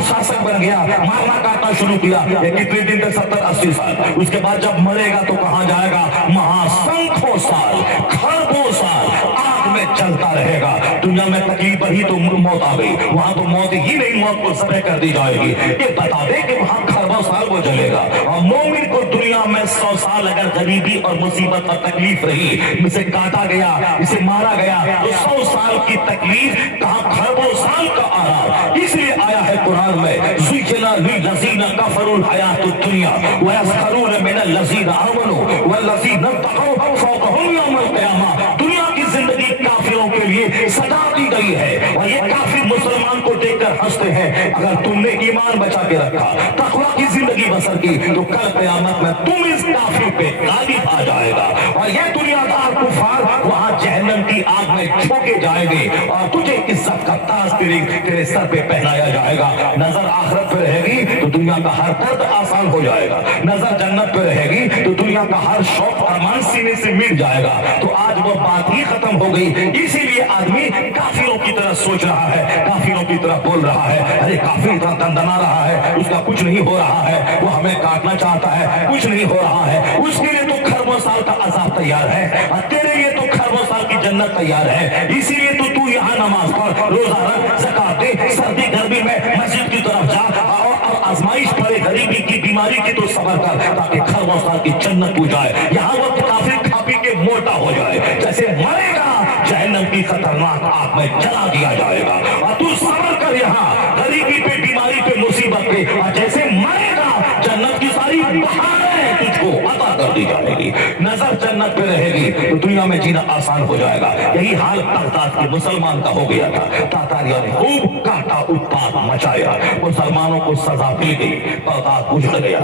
शासक बन गया, मारना काटना शुरू किया। ये कितने दिन तक? 70-80 साल। उसके बाद जब मरेगा तो कहां जाएगा? महासंख्यों साल, खरबों साल आग में चलता रहेगा। दुनिया में तकलीफ ही तो मौत आ गई, वहां तो मौत ही नहीं, मौत को ज़बह कर दी जाएगी। ये बता दे कि वहां खरबों साल वो जलेगा। और मोमिन को दुनिया में 100 साल अगर गरीबी और मुसीबत और तकलीफ रही, इसे काटा गया, इसे मारा गया, तो 100 साल की तकलीफ कहां खरबों साल का आराम। इसलिए आया है कुरान में, ज़ुय्यिना लिल्लज़ीना कफ़रुल हयातुद दुनिया व यस्खरूना मिनल लज़ीना आमनू वल्लज़ीना तक़व फ़ौक़हुम यौमल क़ियामा। दुनिया की जिंदगी काफिरों के लिए सजा दी गई है और ये काफिर मुसलमान को देखकर हंसते हैं। अगर तुमने ईमान बचा के रखा, तक़वा की जिंदगी बसर की, तो कल क़यामत में तुम इस काफिर पे गालिब आ जाएगा और ये दुनियादार कुफार वहां जहन्नम की आग में झोंके जाएंगे और तुझे इज्जत का ताज तेरे सर पे पहनाया जाएगा। नजर आखिरत पे रहेगी तो दुनिया का हर दर्द आसान हो जाएगा, नजर जन्नत पे रहेगी तो दुनिया का हर शौक अरमान सीने से मिट जाएगा। तो आज वो बात ही खत्म हो गई। इसीलिए आदमी काफिरों की तरह सोच रहा है, काफिरों की तरह बोल रहा है। अरे काफिर इतना दंदना रहा है, उसका कुछ नहीं हो रहा है, वो हमें काटना चाहता है, कुछ नहीं हो रहा है। उसके लिए तो खरबों साल का अजाब तैयार है और तेरे लिए तो खरबों साल की जन्नत तैयार है। इसीलिए तो तू यहाँ नमाज पढ़, रोजा रख, ज़कात दे, सर्दी गर्मी में मस्जिद की तरफ जा और आजमाइश पड़े, गरीबी की बीमारी की तो सबर कर, ताकि खरबों साल की जन्नत हो जाए। यहाँ वो काफिर खा पी के मोटा हो जाए, जैसे मरेगा जहन्नम की खतरनाक आग में जला दिया जाएगा। और तू सबर कर यहाँ गरीबी पे, बीमारी पे, मुसीबत पे, और जैसे मरेगा जन्नत की सारी बहारें तुझको अता कर दी जाएगी। नजर जन्नत पे रहेगी तो दुनिया में जीना आसान हो जाएगा। यही हाल बगदाद के मुसलमान का हो गया था। तातारियों ने खूब काटा, उत्पात मचाया, मुसलमानों को सजा मिल गई, बगदाद उजड़ गया,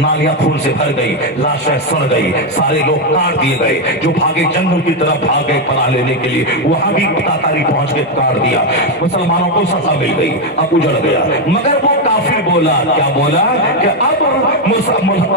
नालियां खून से भर गई, लाशें सड़ गई, सारे लोग काट दिए गए। जो भागे जंगल की तरफ भागे पनाह लेने के लिए, वहां भी तातारी पहुंच के काट दिया। मुसलमानों को सजा मिल गई, अब उजड़ गया। मगर वो काफिर बोला, क्या बोला कि अब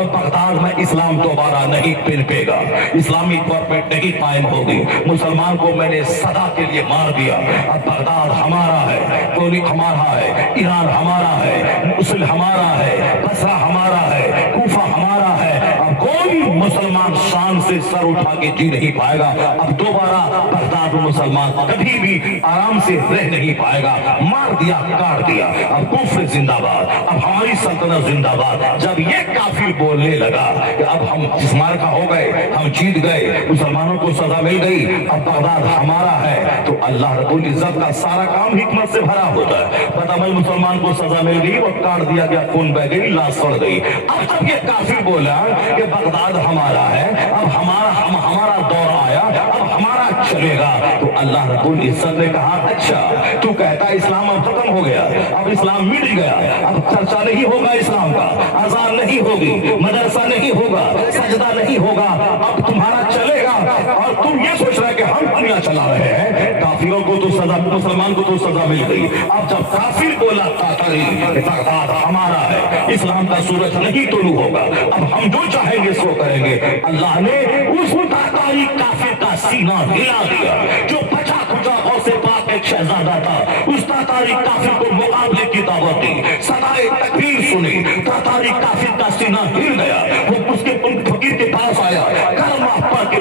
बगदाद में इस्लाम दोबारा नहीं पनपेगा, इस्लामी गवर्नमेंट नहीं कायम होगी। मुसलमान को मैंने सदा के लिए मार दिया, अब बगदाद हमारा है, कोली हमारा है, ईरान हमारा है, मुसल हमारा है, बसरा हमारा है, कूफा हमारा है। अब कोई मुसलमान शान से सर उठा के जी नहीं पाएगा। अब दोबारा बगदाद में मुसलमान कभी भी आराम से रह नहीं पाएगा। मार दिया, काट दिया, अब कुफ्र जिंदाबाद, अब हमारी सल्तनत जिंदाबाद। जब ये काफिर बोलने लगा कि अब हम जिस्मार्का हो गए, हम जीत गए, मुसलमानों को सजा मिल गई, अब बगदाद हमारा है, तो अल्लाह रब्बुल इज्जत का सारा काम हिकमत से भरा होता है। बदअमल मुसलमान को सजा मिल गई, वो काट दिया गया, खून बह गई, लाश सड़ गई। अब जब ये काफिर बोला कि बगदाद हमारा है, अब हमारा दौर आया, अब हमारा चलेगा, तो अल्लाह रब्बुल इज्जत ने कहा, अच्छा तू कहता इस्लाम अब खत्म हो गया, अब इस्लाम मिट गया, अब चर्चा नहीं होगा इस्लाम का, अजान नहीं होगी, मदरसा नहीं होगा, सजदा नहीं होगा, अब तुम्हारा चलेगा। और तुम ये सोच रहे कि हम दुनिया चला रहे हैं। काफिरों को तो सजा, मुसलमान को तो सजा मिल गई। अब जब काफिर बोला तातारी बगदाद हमारा है, इस्लाम का सूरज नहीं तुलू होगा, अब हम जो चाहेंगे सो करेंगे, अल्लाह ने उस तातारी काफिर का सीना हिला दिया। जो बचा खुचा गौसे पाक एक शहजादा था, उस तातारी काफिर को मुकाबले की दावत दी, सदाए तकबीर सुनी, तातारी काफिर का सीना हिल गया। वो उसके फकीर के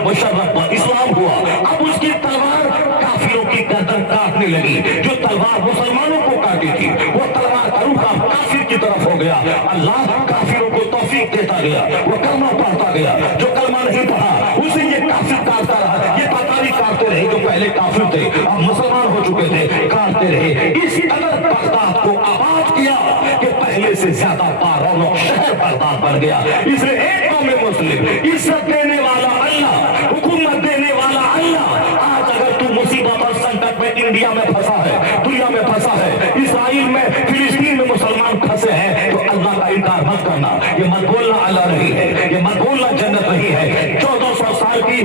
मुशर्रफ इस्लाम हुआ, अब उसकी तलवार काफिरों की गर्दन काटने लगी। जो तलवार मुसलमानों को काटी थी वो तलवार का रुख काफिर की तरफ हो गया। अल्लाह काफिरों को तौफीक देता गया, वो कलमा पढ़ता गया। जो कलमा नहीं पढ़ा उसे ये काफिर काटता रहा, ये तातारी काटते रहे जो पहले काफिर थे अब मुसलमान हो चुके थे, काटते रहे। इसी तरह बगदाद को आबाद किया कि पहले से ज्यादा बारौनक शहर बगदाद बन गया। इसलिए एक कौम मुस्लिम, इज्जत देने वाला अल्लाह, हुकूमत देने वाला अल्लाह। आज अगर तू मुसीबत और संकट में इंडिया में फंसा है, दुनिया में फंसा है, इसराइल में, फिलिस्तीन में मुसलमान फंसे हैं, तो अल्लाह का इनकार मत करना। ये मत बोलना अल्लाह नहीं है, ये मत बोलना जन्नत नहीं है। 1400 साल की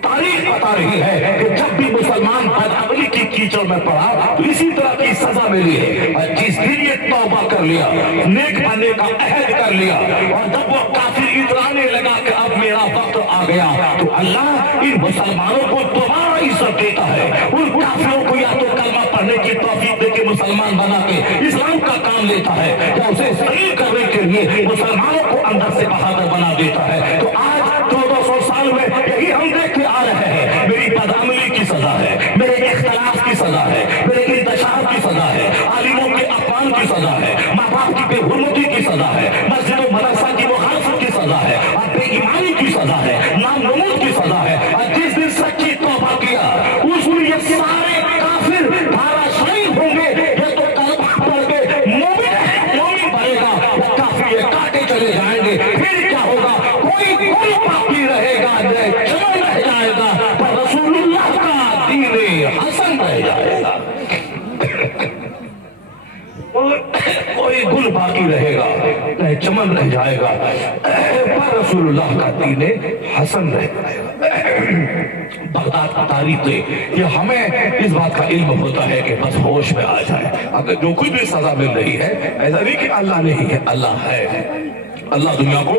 तारीख बता रही है कि जब भी मुसलमान बदअमली की कीचड़ में पड़ा तो इसी तरह की सजा मिली है। और जिस दिन ये तौबा कर लिया, नेक बनने का अहद कर लिया, और जब वो काफिर इतराने लगा कि अब मेरा वक्त आ गया, तो अल्लाह इन मुसलमानों को दोबारा इज्जत देता है। उन काफिरों को या तो कलमा पढ़ने की तौफीक दे के मुसलमान बना के इस्लाम का काम लेता है, या उसे सही करने के लिए मुसलमानों को अंदर से बहादुर बना देता है। तो आज 1400 साल में यही हम देखते आ रहे हैं। मेरी बदअमली की सजा है, मेरे इख्तलाफ की सजा है, मेरे इंतशार की सजा है, आलिमों के अपमान की सजा है, माँ बाप की बेहुरमती की सजा है, मस्जिद और मदरसा की मुखालफत की सजा है, और बेईमानी की सजा है, नामनमूद की सजा है। और जिस दिन सच्ची तौबा किया उस दिन ये सारे काफिर धाराशायी होंगे। ये तो कलमा पढ़ के मोमिन बनेगा, काफिर ये काटे चले जाएंगे। फिर क्या होगा? कोई बाकी रहेगा, जमन रह जाएगा, पर रसूलुल्लाह का दीन हसन रह जाएगा। कोई गुल बाकी रहेगा, नहीं चमन रह जाएगा, पर रसूलुल्लाह का दीन हसन रह जाएगा। बगदाद की तारीख ये हमें इस बात का इल्म होता है कि बस होश में आ जाए। अगर जो कुछ भी सजा मिल रही है, ऐसा नहीं कि अल्लाह नहीं है, अल्लाह है। अल्लाह दुनिया को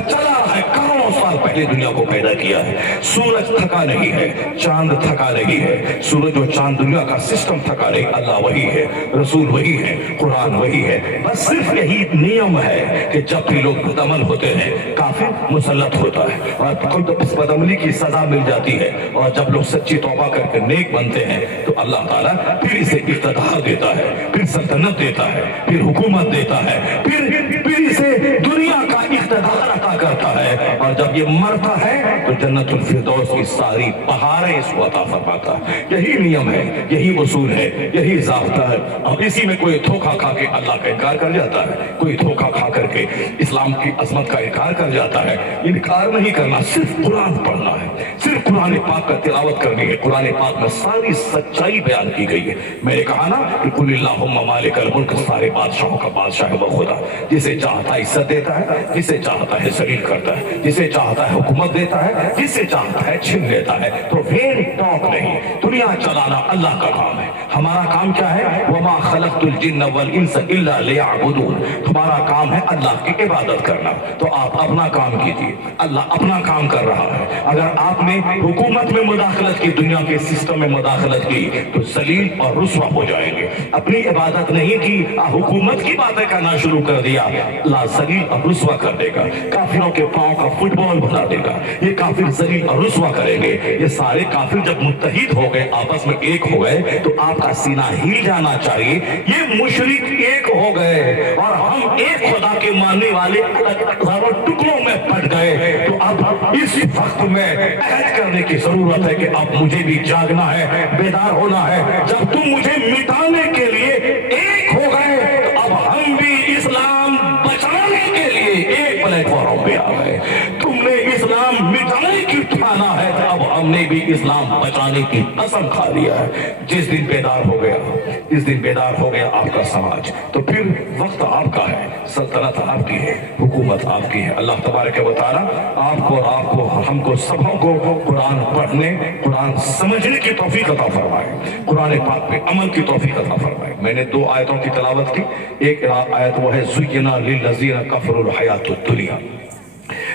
चला रहा है, करोड़ों साल पहले दुनिया को पैदा किया है। सूरज थका नहीं है, चांद थका नहीं है, सूरज और चांद दुनिया का सिस्टम थका नहीं। अल्लाह वही है, रसूल वही है, कुरान वही है। बस सिर्फ यही नियम है कि जब भी लोग बदअमल होते हैं, काफिर मुसल्लत होता है और खुद इस बदअमली की सजा मिल जाती है। और जब लोग सच्ची तौबा करके नेक बनते हैं तो अल्लाह ताला फिर इसे इख्तियार देता है, फिर सल्तनत देता है, फिर हुकूमत देता है, फिर इसे दुनिया का इख्तियार अता करता है। और जब ये मरता है तो जन्नतुल फिरदौस की सारी बहारें इसको अता फरमाता है। यही नियम है, यही उसूल है, यही ज़ाब्ता है। अब इसी में कोई धोखा खा के अल्लाह का इनकार कर जाता है, कोई धोखा खा करके इस्लाम की अजमत का इनकार कर जाता है। इनकार नहीं करना, सिर्फ कुरान पढ़ना है, सिर्फ कुरान पाक का तिलावत करनी है। कुरान पाक में सारी सच्चाई बयान की गई है। मैंने कहा ना कि कुलिल्लाहुम्मा मालिकल मुल्क, सारे बादशाहों का बादशाह है वो खुदा। जिसे चाहता है इज्जत देता है, जिसे चाहता है जलील करता है, जिसे चाहता है हुकूमत देता है, जिसे चाहता है छीन लेता है। तो वेल टॉक नहीं, दुनिया चलाना अल्लाह का काम है। हमारा काम क्या है? वमा खलक़तुल जिन्न वल इंस इल्ला लियअबुदून। तुम्हारा काम है अल्लाह की इबादत करना। तो आप अपना काम कीजिए, अल्लाह अपना काम कर रहा है। अगर आपने हुकूमत में मुदाखलत की, दुनिया के सिस्टम में मुदाखलत की, तो जलील और रुस्वा हो जाएंगे। अपनी इबादत नहीं की, हुकूमत की बातें करना शुरू कर दिया, अल्लाह जलील और रुस्वा कर देगा। काफिरों के पांव का फुटबॉल बना देगा। ये काफिर जलील और रुस्वा करेंगे। ये सारे काफिर जब मुत्तहिद हो गए, आपस में एक हो गए, तो आपका सीना हिल जाना चाहिए। ये मुशरिक एक हो गए और हम एक खुदा के मानने वाले टुकड़ों में बट गए। तो अब इस वक्त में अहद करने की जरूरत है कि अब मुझे भी जागना है, बेदार होना है। जब तुम मुझे मिटाने के लिए एक हो गए, तो अब हम भी इस्लाम बचाने के लिए एक प्लेटफॉर्म पे आ गए। तुमने इस्लाम मिटाने की ठाना है, तो अब हमने भी इस्लाम बचाने की कसम खा लिया है। जिस दिन बेदार हो गया, इस दिन बेदार हो गया आपका समाज, तो फिर वक्त आपका है, सल्तनत आपकी है, हुकूमत आपकी है। अल्लाह तबारक व तआला आपको हमको सबों को कुरान पढ़ने, कुरान समझने की तौफीक अता फरमाए, कुरान पाक पे अमल की तौफीक अता फरमाए। मैंने 2 आयतों की तिलावत की। एक आयत वो है ज़ुय्यिना लिल्लज़ीना कफ़रुल हयातुद दुनिया।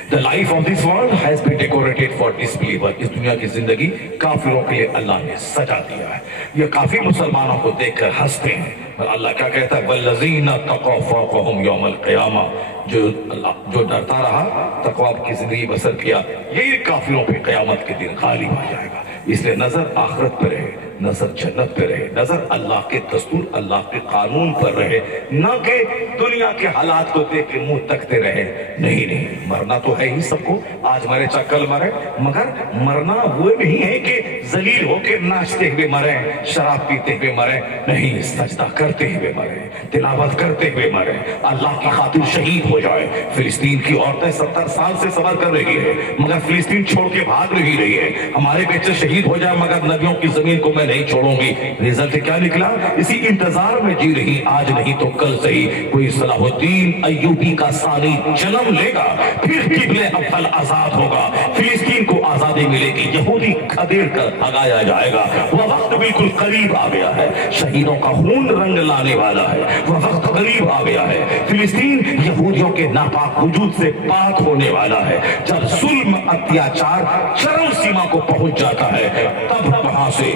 The life of this world has been decorated for disbeliever. इस दुनिया की जिंदगी काफिरों के लिए अल्लाह ने सजा दिया है। ये काफिर मुसलमानों को देखकर हंसते हैं, और अल्लाह क्या कहता है, वल्लज़ीना तक़ौ फ़ौक़हुम यौमल क़ियामा, जो डरता रहा, तक़वा की जिंदगी बसर किया, यही काफिरों पे क़यामत के दिन गालिब आ जाएगा। इसलिए नजर आखिरत पे रहे, नजर जन्नत पे रहे, नजर अल्लाह के दस्तूर, अल्लाह के कानून पर रहे, न कि दुनिया के हालात को देख के मुंह तकते रहे। नहीं नहीं, मरना तो है ही सबको, आज मरे चाहे कल मरे, मगर मरना वो नहीं है कि जलील होके नाचते हुए मरे, शराब पीते हुए मरे, नहीं, सजदा करते हुए मरे, तिलावत करते हुए मरे, अल्लाह की खातिर शहीद हो जाए। फिलिस्तीन की औरतें 70 साल से सबर कर रही है, मगर फिलिस्तीन छोड़ के भाग नहीं रही है। हमारे बच्चे शहीद हो जाए, मगर नबियों की जमीन को मैं नहीं छोड़ूंगी। रिजल्ट क्या निकला? इसी इंतजार में जी रही, आज नहीं तो कल सही कोई सलाहुद्दीन अय्यूबी का सानी जन्म लेगा, फिर किबले अव्वल आजाद होगा, फिलिस्तीन को आजादी मिलेगी, यहूदी खदेड़ कर भगाया जाएगा। वह वक्त बिल्कुल करीब आ गया है, शहीदों का खून रंग लाने वाला है, वह वक्त करीब आ गया है। फिलिस्तीन यहूदियों के नापाक वजूद से पाक होने वाला है। जब जुल्म अत्याचार चरम सीमा को पहुंच जाता है, तब वहां से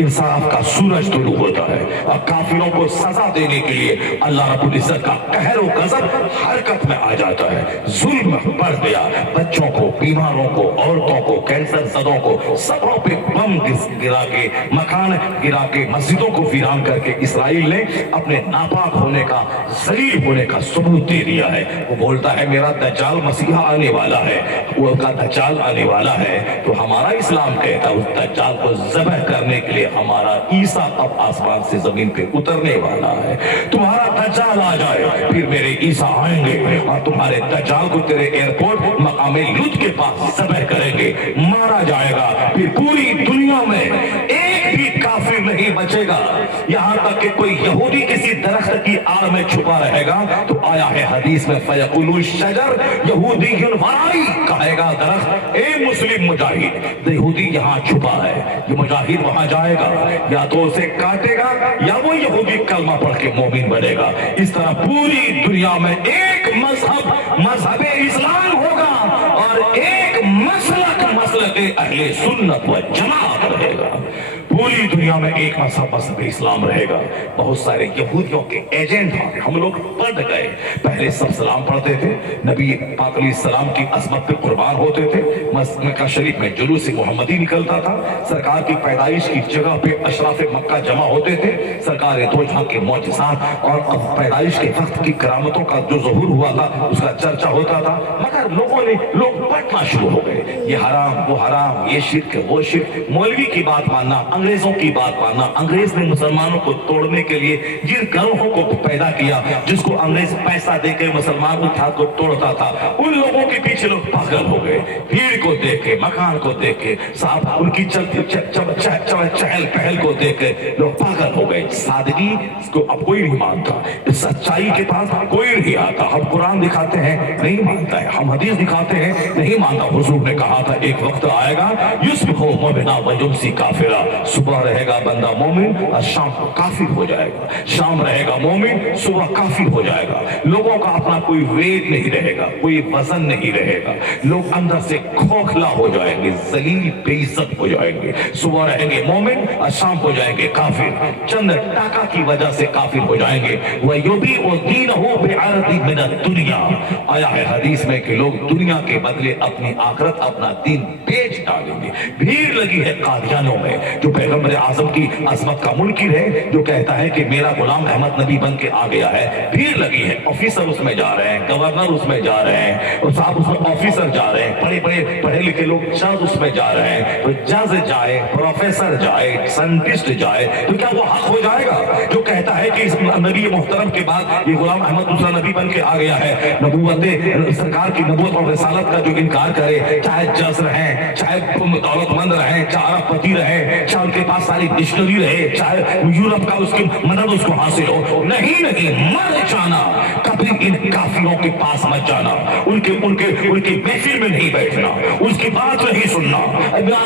इंसाफ का सूरज तुलू होता है, और काफिरों को सजा देने के लिए अल्लाह रब्बुल इज्जत का कहर और गजब हरकत में आ जाता है। जुल्म बढ़ गया, बच्चों को, बीमारों को, औरतों को, कैंसर ज़दों को, सबों पे बम गिरा के, मकान गिरा के, मस्जिदों को वीरान करके इसराइल ने अपने नापाक होने का, जलील होने का सबूत दे दिया है। वो बोलता है मेरा दज्जाल मसीहा आने वाला है, वो का दज्जाल आने वाला है, तो हमारा इस्लाम कहता है उस दज्जाल को ज़बह करने के लिए हमारा ईसा अब आसमान से जमीन पे उतरने वाला है। तुम्हारा दज्जाल आ जाए, फिर मेरे ईसा आएंगे और तुम्हारे दज्जाल को तेरे एयरपोर्ट मकामे लुत के पास ज़बह करेंगे, मारा जाएगा, फिर पूरी दुनिया में एक भी काफिर नहीं बचेगा। यहां तक कि कोई यहूदी किसी दरख्त की आड़ में छुपा रहेगा तो आया है हदीस में, फयकुलु शजर यहूदियुन वराई, कहेगा दरख्त ए मुस्लिम मुजाहिद, यहूदी यहाँ छुपा है, ये मुजाहिद वहां जाएगा, या तो उसे काटेगा या वो यहूदी कलमा पढ़ के मोमिन बनेगा। इस तरह पूरी दुनिया में एक मजहब इस्लाम होगा और एक मसलक अहले सुन्नत व जमात रहेगा। पूरी दुनिया में एक मजहब इस्लाम रहेगा। बहुत सारे यहूदियों के एजेंट होंगे, हम लोग पढ़ गए, पहले सब सलाम पढ़ते थे, नबी पाक अलैहिस्सलाम की अजमत पे कुर्बान होते थे, मक्का शरीफ में जुलूस मोहम्मदी निकलता था, सरकार की पैदाइश की जगह पे अशराफ मक्का जमा होते थे, सरकार दो जहां के मौजज़ात और पैदाइश के वक्त की करामतों का जो ज़हूर हुआ था उसका चर्चा होता था। मगर लोग पढ़ना शुरू हो गए, ये हराम वो हराम, ये शिर्क वो शिर्क, मौलवी की बात मानना, अंग्रेजों की बात मानना। अंग्रेज ने मुसलमानों को तोड़ने के लिए जिन गिरोहों को पैदा किया, जिसको अंग्रेज पैसा देकर मुसलमान उठा को तोड़ता था, उन लोगों के पीछे लोग पागल हो गए। भीड़ को देख के, मकान को देख के, साहब उनकी चलती चहल पहल को देख के लोग पागल हो गए। सादगी को अब कोई नहीं मानता, सच्चाई के पास कोई नहीं आता। हम कुरान दिखाते हैं नहीं मानता है, हम हदीस दिखाते हैं नहीं मानता। हुजूर ने कहा था एक वक्त आएगा युस्बिहु मुमिना व युमसी काफिरा, सुबह रहेगा बंदा मोमिन और शाम को काफिर हो जाएगा, शाम रहेगा मोमिन, सुबह काफिर हो जाएगा। लोगों का अपना कोई वेट नहीं रहेगा, कोई वजन नहीं रहेगा, लोग अंदर से खोखला हो जाएंगे, जलील बेइज्जत हो जाएंगे। सुबह रहेंगे मोमिन और शाम हो जाएंगे काफिर, चंद टाका की वजह से काफिर हो जाएंगे। वह युबी और दीन हो बेअरदी मिनत दुनिया, आया है हदीस में कि लोग दुनिया के बदले अपनी आखिरत, अपना दीन बेच डालेंगे। भीड़ लगी है कादियानों में, जो पैगंबर आजम की अजमत का मुनकिर है, जो कहता है कि मेरा गुलाम अहमद नबी बन के आ गया है। भीड़ लगी है, ऑफिसर उसमें जा रहे हैं, गवर्नर उसमें जा रहे हैं, और साहब उसमें ऑफिसर जा रहे हैं, बड़े बड़े पढ़े लिखे लोग जज उसमें जा रहे हैं। तो जज जाए, प्रोफेसर जाए, साइंटिस्ट जाए, तो क्या वो हक हो जाएगा जो कहता है कि इस नबी मोहतरम के बाद ये गुलाम अहमद दूसरा नबी बन के आ गया है? नबूवत सरकार की नबूवत और रिसालत का जो इनकार करे, चाहे जज रहे, चाहे दौलतमंद रहे, चाहे अरबपति रहे, चाहे उनके पास सारी डिक्शनरी रहे, चाहे यूरोप का उसकी मदद उसको हासिल हो, नहीं मत जाना, कभी इन काफिरों के पास मत जाना, उनके महफिल में नहीं बैठना, उसकी बात नहीं सुनना,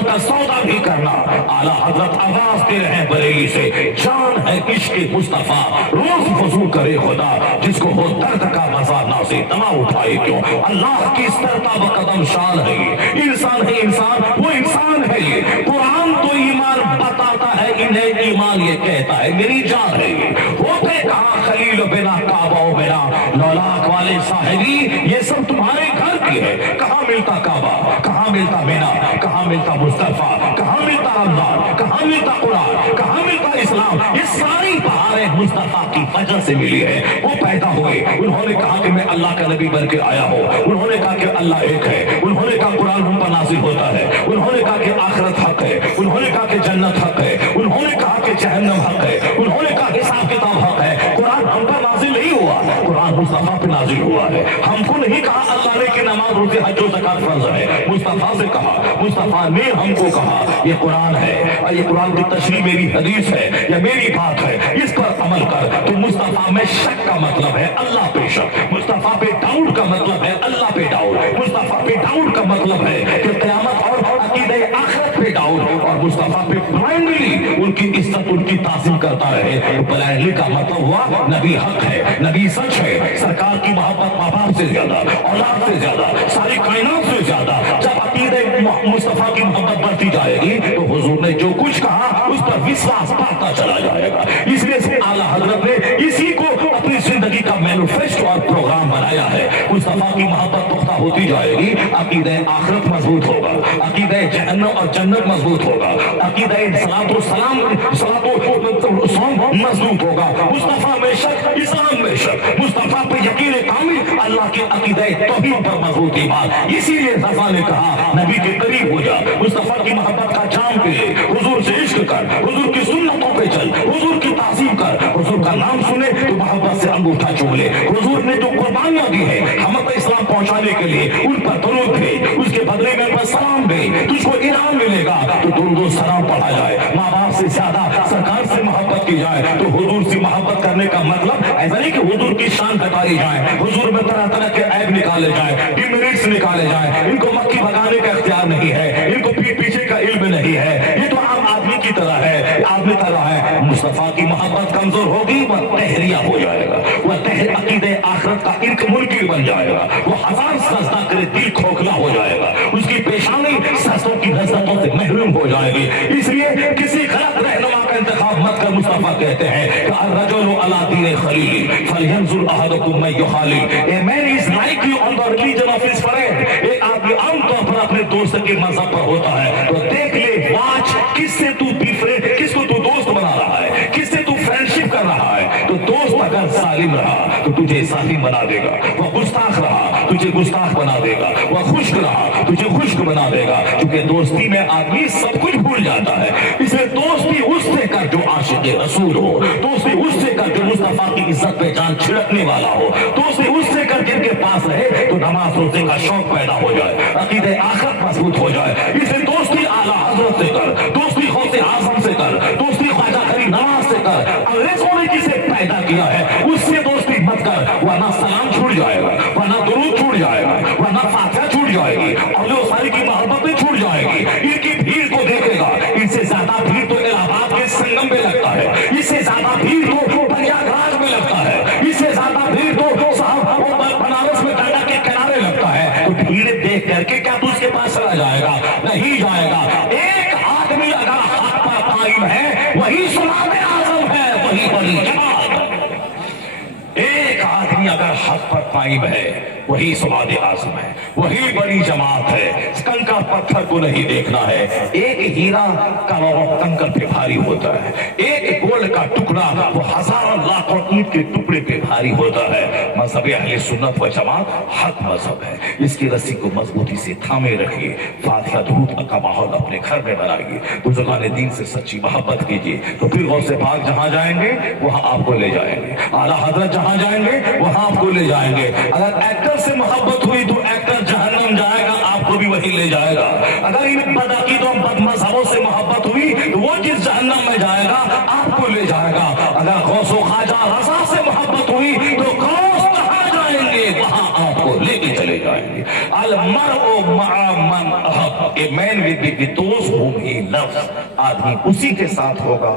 का सौदा भी करना। आला हजरत आवाज दे रहे हैं बरेली से, जान है है इश्क मुस्तफा, रोज वजू करे खुदा, जिसको हो दर्द का मजा ना से दवा उठाए क्यों। अल्लाह की सरता व कदम शान है ये, इंसान है इंसान, वो इंसान है ये। कुरान तो ईमान बताता है, इन्हें ईमान ये कहता है मेरी जान है ये। होते कहाँ खलील बिना काबा बिना लौलाक वाले साहिबी, ये सब तुम्हारे घर की है। कहाँ मिलता काबा, कहाँ मिलता बिना, कहाँ मिलता मुस्तफा, कहाँ मिलता रमजान, कहाँ मिलता कुरान, कहाँ मिलता इस्लाम। ये सारी बहारें मुस्तफा की वजह से मिली है। वो पैदा हुए, उन्होंने कहा कि मैं अल्लाह का नबी बन के आया हूँ, उन्होंने कहा कि अल्लाह एक है, उन्होंने कहा कुरान हम पर नाज़िल होता है, उन्होंने कहा कि आखिरत हक है, उन्होंने कहा कि जन्नत हक है, उन्होंने कहा कि जहन्नम हक है, उन्होंने कहा हिसाब किताब हक है। कुरान हम पर नाज़िल नहीं हुआ, कुरान मुस्तफा पे नाज़िल हुआ है। हमको नहीं कहा अल्लाह ने कि नमाज रोज़े हज और ज़कात फर्ज है, मुस्तफा से कहा, मुस्तफा ने हमको कहा ये कुरान है और ये कुरान की तशरीह मेरी हदीस है, ये मेरी बात है, इस पर अमल कर। तो मुस्तफा में शक का मतलब है अल्लाह पे शक, मुस्तफा पे डाउट का मतलब है अल्लाह पे डाउट, मुस्तफा पे डाउट का मतलब है कि क़यामत और अकीदे आखिरत पे डाउट, और मुस्तफा पे ब्लाइंडली उनकी इज्जत उनकी ताज़ीम करता रहे। ब्लाइंडली का मतलब हुआ नबी हक है, नबी सच है, सरकार की मोहब्बत माँ बाप से ज्यादा, औलाद से ज्यादा, सारी कायनात से ज्यादा। जब अकीदे मुस्तफा की मोहब्बत बढ़ती जाएगी तो हुजूर ने जो कुछ कहा उस पर विश्वास बढ़ता चला जाएगा। इसलिए से आला हजरत ने इसी को अपनी जिंदगी का मैनिफेस्टो और प्रोग्राम बनाया है। मुस्तफा की मोहब्बत पुख्ता होती जाएगी, अकीदे आखिरत मजबूत होगा, अकीदे जहन्नम और जन्नत मजबूत होगा, अकीदे सलातो सलाम सलातो सौम मजबूत होगा। मुस्तफा में शक, इस्लाम में शक, मुस्तफा पे यकीन कामिल, अल्लाह के अकीदे तौहीद पर मजबूत ईमान। इसीलिए रज़ा ने कहा नबी के करीब हो जा, मुस्तफा की मोहब्बत का जाम पे ले, हुजूर से इश्क कर, हुजूर की सुन्नतों पे चल, हुजूर की ताज़ीम कर, हुजूर का नाम सुने तो मोहब्बत से अंगूठा चूम ले। हुजूर ने जो कुर्बानियां दी है हम इस्लाम पहुंचाने के लिए, उन पर दुरूद भेज, उसके बदले में उन पर सलाम भेज, तुझको इनाम मिलेगा। तो दुरूद सलाम पढ़ा जाए, माँ बाप से ज्यादा सरकार से मोहब्बत की जाए। तो हुजूर से मोहब्बत करने का मतलब ऐसा नहीं कि हुजूर की शान घटाई जाए, हुजूर में तरह तरह के ऐब निकाले जाए, डिमेरिट्स निकाले जाए। इनको मक्खी भगाने का इख्तियार नहीं है, इनको पीठ पीछे का इल्म नहीं है, ये तो आम आदमी की तरह है, आदमी तरह है। मुस्तफा की मोहब्बत कमजोर होगी, वह तहरिया हो जाएगा, वह अकीदे आखिरत का इर्क मुनकिर बन जाएगा, वो हजार सजदा करे दिल खोखला हो जाएगा, उसकी पेशानी सजदों की लज्जतों से महरूम हो जाएगी। इसलिए किसी गलत रहनुमा का इंतखाब मत कर। मुस्तफा कहते हैं कि अर्रजुलु अला दीन खलीली फलयंजुर अहदुकुम मन युखालिल। A man is like you on the religion of his friend. एक आदमी आमतौर पर अपने दोस्त के मजहब पर होता है, तो देख ले, वाच किससे तू बिफ्रेंड, किसको तू दोस्त बना रहा है, किससे तू फ्रेंडशिप कर रहा है। तो दोस्त अगर सालिम रहा तो तुझे सालिम बना देगा, वह गुस्ताख रहा तुझे गुस्ताख बना देगा, वह खुश्क रहा तुझे खुश्क बना देगा। क्योंकि दोस्ती में आदमी सब कुछ भूल जाता है। इसलिए दोस्ती उससे कर जो आशिक रसूल हो, दोस्ती उससे कर जो मुस्तफा की इज्जत पे जान छिड़कने वाला हो, दोस्ती उससे कर जिनके पास रहे तो नमाज रोजे का शौक पैदा हो जाए, अकीदे आखिरत मजबूत हो जाए। इसलिए दोस्ती आला हजरत से कर, दोस्ती गौसे आजम से कर, दोस्ती ख्वाजा करीम नवाज से कर। अंग्रेजों ने जिसे पैदा किया है उससे दोस्ती मत कर, वरना सलाम छूट जाएगा, वरना दुरूद छूट जाएगा, वरना फातिहा छूट जाएगी, और जो सारी की मोहब्बतें छूट जाएगी। इनकी भीड़ को देखेगा, इनसे ज्यादा भीड़ तो इलाहाबाद के संगम में लगता है, इससे ज्यादा भीड़ तो प्रयागराज में लगता है, इससे ज्यादा भीड़ तो साहब बनारस में गंगा के किनारे लगता है। तो भीड़ देख करके क्या तू उसके पास चला जाएगा? नहीं जाएगा। एक आदमी अगर हक पर कायम है वही सुलाते आजम है, वही बड़ी जमात। एक आदमी अगर हक पर कायम है वही समाद आजम है, वही बड़ी जमात है। कंकर पत्थर को नहीं देखना है, एक हीरा का कंकर पे भारी होता है, एक गोल्ड का टुकड़ा वो हजारों लाखों ईंट के टुकड़े पे भारी होता है। मजहब अहले सुन्नत व जमात हक मजहब है, इसकी रस्सी को मजबूती से थामे रखिए, फातिहा दुरूद का माहौल अपने घर में बनाइए, बुजुर्गान दीन से सच्ची मोहब्बत कीजिए। तो फिर गौसे पाक जहां जाएंगे वहां आपको ले जाएंगे, आला हजरत जहां जाएंगे वहां आपको ले जाएंगे। अगर एक्टर से मोहब्बत हुई तो एक्टर जहन्नम जाएगा, आपको भी वही ले जाएगा। अगर इन बदअकीदों बदमज़हबों से मोहब्बत हुई तो वो जिस जहन्नम में जाएगा आपको ले जाएगा। अगर गौसो ख्वाजा रज़ा से मोहब्बत हुई तो गौस कहां जाएंगे, वहां आपको लेके चले जाएंगे। अल मरउ मअ मन अहब, a man will be with those whom he loves, आदमी उसी के साथ होगा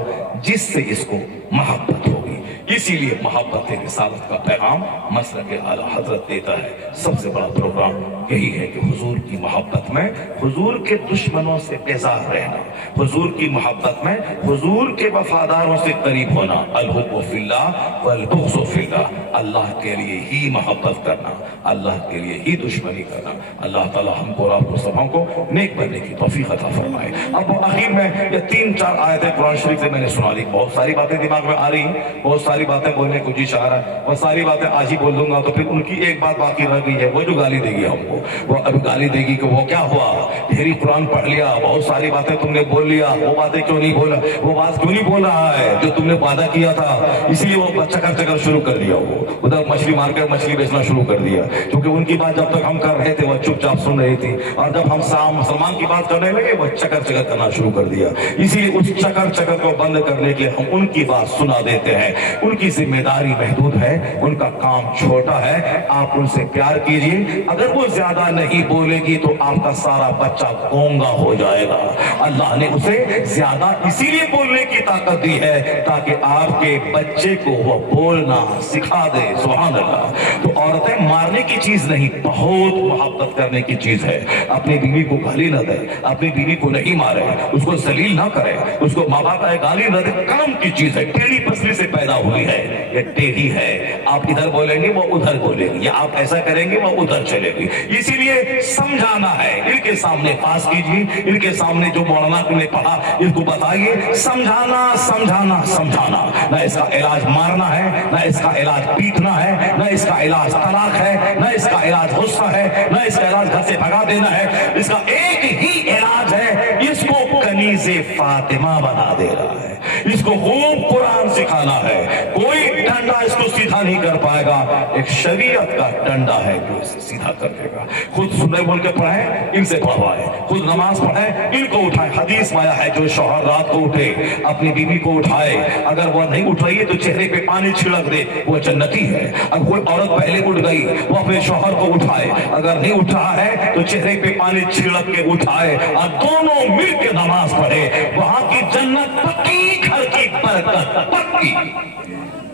जिससे इसको मोहब्बत होगी। इसीलिए मोहब्बत रिसालत का पैगाम मसलक आला हजरत देता है। सबसे बड़ा प्रोग्राम यही है कि हुजूर की मोहब्बत में हुजूर के दुश्मनों से बेजार रहना, हुजूर की मोहब्बत में हुजूर के वफादारों से करीब होना। अल-हुब्बु फिल्लाह वल बुग़्ज़ु फिल्लाह, अल्लाह के लिए ही मोहब्बत करना, अल्लाह के लिए ही दुश्मनी करना। अल्लाह ताला हमको और आपको सबों को नेक बनने की तौफीक अता फरमाए। अब आखिर में ये 3-4 आयतें कुरान शरीफ से मैंने सुना दी। बहुत सारी बातें दिमाग में आ रही हैं, बहुत सारी बातें बोलने को जी चाह रहा है, वो सारी बातें आज ही बोल दूंगा तो फिर उनकी एक बात बाकी रह गई है, वो जो गाली देगी हमको, वो अभी गाली देगी कि वो क्या हुआ, ढेरी कुरान पढ़ लिया, बहुत सारी बातें तुमने बोल लिया, वो बातें क्यों नहीं बोला, वो बात क्यों नहीं बोल रहा है जो तुमने वादा किया था, इसलिए वो चक्कर शुरू कर दिया, वो उधर मछली मार कर मछली बेचना शुरू कर दिया। क्योंकि उनकी बात जब तक हम कर रहे थे वो चुपचाप सुन रही थी, और जब हम मुसलमान की बात करने लगे वो चक्कर करना शुरू कर दिया। इसीलिए उस चक्कर को बंद करने के लिए हम उनकी बात सुना देते हैं। उनकी जिम्मेदारी महदूद है, उनका काम छोटा है, आप उनसे प्यार कीजिए। अगर वो ज्यादा नहीं बोलेगी तो आपका सारा बच्चा गूंगा हो जाएगा। अल्लाह ने उसे ज्यादा इसीलिए बोलने की ताकत दी है ताकि आपके बच्चे को वो बोलना सिखा दे। सुभान अल्लाह। तो औरतें मारने की चीज नहीं, बहुत मोहब्बत करने की चीज है। अपनी बीवी को गाली न दे, अपनी बीवी को नहीं मारे, उसको जलील ना करे, उसको माँ बाप गाली न दे, काम की चीज है। टेढ़ी पसली से पैदा हुई है, ये टेढ़ी है, आप इधर बोलेंगे वो उधर बोलेंगे, या आप ऐसा करेंगे वो उधर चलेगी। इसीलिए समझाना है, इनके सामने पास कीजिए, इनके सामने जो मौलाना ने पढ़ा इसको बताइए। समझाना समझाना समझाना, ना इसका इलाज मारना है, ना इसका इलाज पीटना है, ना इसका इलाज तलाक है, ना इसका इलाज गुस्सा है, ना इसका इलाज घर से भगा देना है। इसका एक ही इलाज है, इसको कनीज़े फातिमा बना दे रहा है, इसको खूब कुरान सिखाना है। कोई डंडा इसको सीधा नहीं कर पाएगा, एक शरीयत का डंडा है जो इसे सीधा कर देगा। खुद सुनने बोल के पढ़े, इनसे पढ़वाए, खुद नमाज पढ़े, इनको उठाए। हदीस में आया है जो शौहर रात को उठे अपनी बीवी को उठाए, अगर वो नहीं उठ रही है तो चेहरे पे पानी छिड़क दे, वो जन्नती है। अब कोई औरत पहले उठ गई, वो अपने शौहर को उठाए, अगर नहीं उठ रहा है तो चेहरे पे पानी छिड़क के उठाए और दोनों मिल के नमाज पढ़े, वहां की जन्नत पक्की, घर की बरकत पक्की।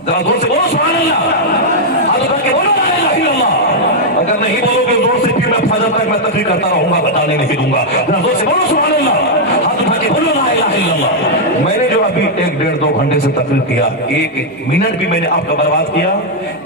जरा जोर से बोलो सुभान अल्लाह, हाथ उठा के बोलो ला इलाहा इल्लल्लाह। अगर नहीं बोलोगे जोर से फिर मैं फजर तक मैं तकरीर करता रहूंगा, बताने नहीं दूंगा। जरा जोर से बोलो सुभान अल्लाह, हाथ उठा के बोलो ला इलाहा इल्लल्लाह। मैंने जो अभी 1-1.5-2 घंटे से तकरीर किया, एक मिनट भी मैंने आपका बर्बाद किया,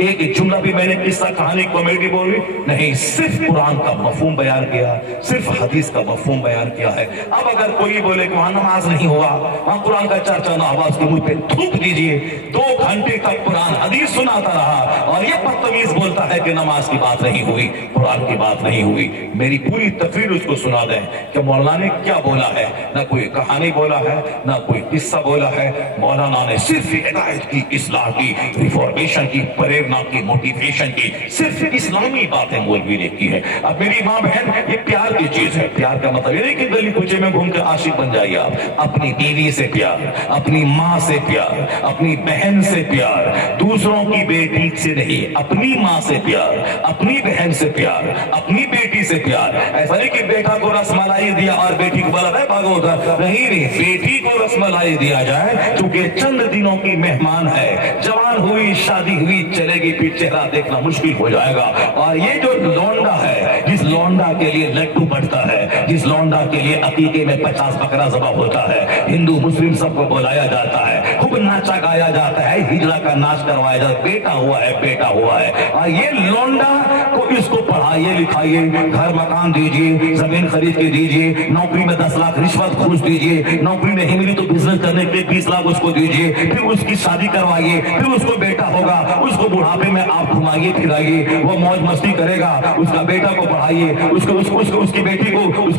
एक जुमला भी मैंने किस्सा कहानी कॉमेडी बोली नहीं, सिर्फ कुरान का मफहूम बयान किया, सिर्फ हदीस का मफहूम बयान किया है। अब अगर कोई बोले कि वहां नमाज नहीं हुआ, वहां कुरान का चर्चा ना हुआ, उसके मुंह पे थूक दीजिए। 2 घंटे तक कुरान हदीस सुनाता रहा और ये बदतमीज बोलता है कि नमाज की बात नहीं हुई, कुरान की बात नहीं हुई। मेरी पूरी तकरीर उसको सुना दें कि मौलाना ने क्या बोला है। ना कोई कहानी बोला है, ना कोई किस्सा बोला है, मौलाना ने सिर्फ हिदायत की, इस्लाह की, रिफॉर्मेशन की, प्रेरणा की, मोटिवेशन की, सिर्फ इस्लामी बातें मौलवी ने की है। अब मेरी माँ बहन, ये प्यार की चीज है। प्यार का मतलब ये नहीं कि गली कुचे में घूम के आशिक बन जाइए आप। अपनी बीवी से प्यार, अपनी माँ से प्यार, अपनी बहन से प्यार, दूसरों की बेटी से नहीं, अपनी माँ से प्यार, अपनी बहन से प्यार, अपनी बेटी से प्यार। ऐसा नहीं कि बेटा को रसमलाई दिया और बेटी को बोला भागो उधर, नहीं, बेटी को रसमलाई दिया जाए क्योंकि चंद दिनों की मेहमान है, जवान हुई, शादी हुई, चलेगी, फिर चेहरा देखना मुश्किल हो जाएगा। और ये जो लौंडा है, जिस लौंडा के लिए लड्डू बढ़ता है, जिस लौंडा के लिए अकीके में 50 बकरा ज़बह होता है, हिंदू मुस्लिम सबको बुलाया जाता है, खूब नाचा गाया जाता है, हिजड़ा का नाच करवाया जाता है, बेटा हुआ है, बेटा हुआ है। और ये लौंडा को इसको पढ़ाइए, लिखाइए, घर मकान दीजिए, जमीन खरीद के दीजिए, नौकरी में 10 लाख रिश्वत घूस दीजिए, नौकरी नहीं मिली तो बिजनेस करने के लिए 20 लाख उसको दीजिए, फिर उसकी शादी करवाइए, फिर उसको बेटा होगा, उसको बुढ़ापे में आप घुमाइए फिराइए, वो मौज मस्ती करेगा, उसका बेटा को पढ़ाइए, उसकी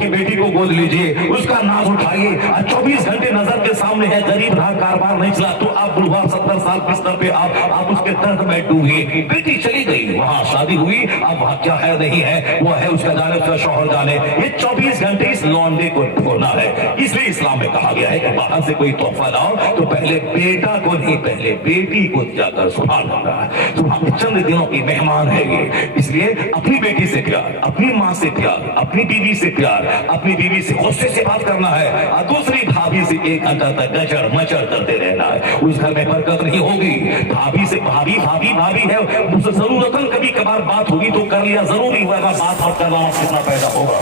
बेटी को गोद लीजिए, उसका नाम उठाइए। 24 घंटे नजर के सामने है, गरीब रहा, कारोबार नहीं चला तो आप बुढ़वा 70 साल बिस्तर पे आप उसके दर्द में डूबिए। बेटी चली गई, वहां शादी हुई, अब वहां क्या है नहीं है, वो है उसका जाने, उसका शौहर जाने। ये 24 घंटे इस लौंडे को ढोना है। इसलिए इस्लाम में कहा गया है कि बाहर से कोई तोहफा लाओ, तो पहले बेटा को नहीं, पहले बेटी को दिया कर। सुभान अल्लाह। तो चंद दिनों की मेहमान है ये, इसलिए अपनी बेटी से प्यार, अपनी माँ से प्यार, अपनी बीवी से प्यार, अपनी बीवी से गुस्से से बात करना है, और दूसरी भाभी से एक घंटा तक गचर मचर करते रहना है। उस घर में बरकत नहीं होगी। भाभी से भाभी भाभी भाभी है, उससे जरूरतन कभी कभार बात होगी तो कर लिया, जरूरी होगा बात आप करना कितना पैदा होगा।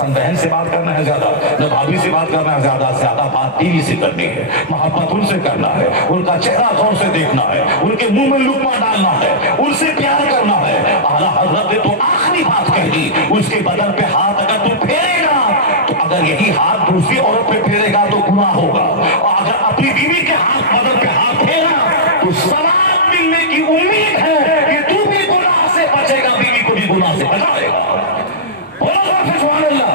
न बहन से बात करना है ज्यादा, न भाभी से बात करना है ज्यादा, ज्यादा बात बीवी से करनी है, मोहब्बत उनसे करना है, उनका चेहरा गौर से देखना है, उनके मुंह में लुकमा डालना है, उनसे प्यार करना है। आला हजरत ने तो आखिरी बात कह दी, उसके बदन पे हाथ अगर तू फेरेगा तो अगर यही हाथ दूसरी औरत पे फेरेगा तो गुनाह होगा, और अगर अपनी बीवी के हाथ बदन पे हाथ फेरा तो सवाब मिलने की उम्मीद है कि तू भी गुनाह से बचेगा, बीवी को भी गुनाह से बचाएगा। सुभान अल्लाह।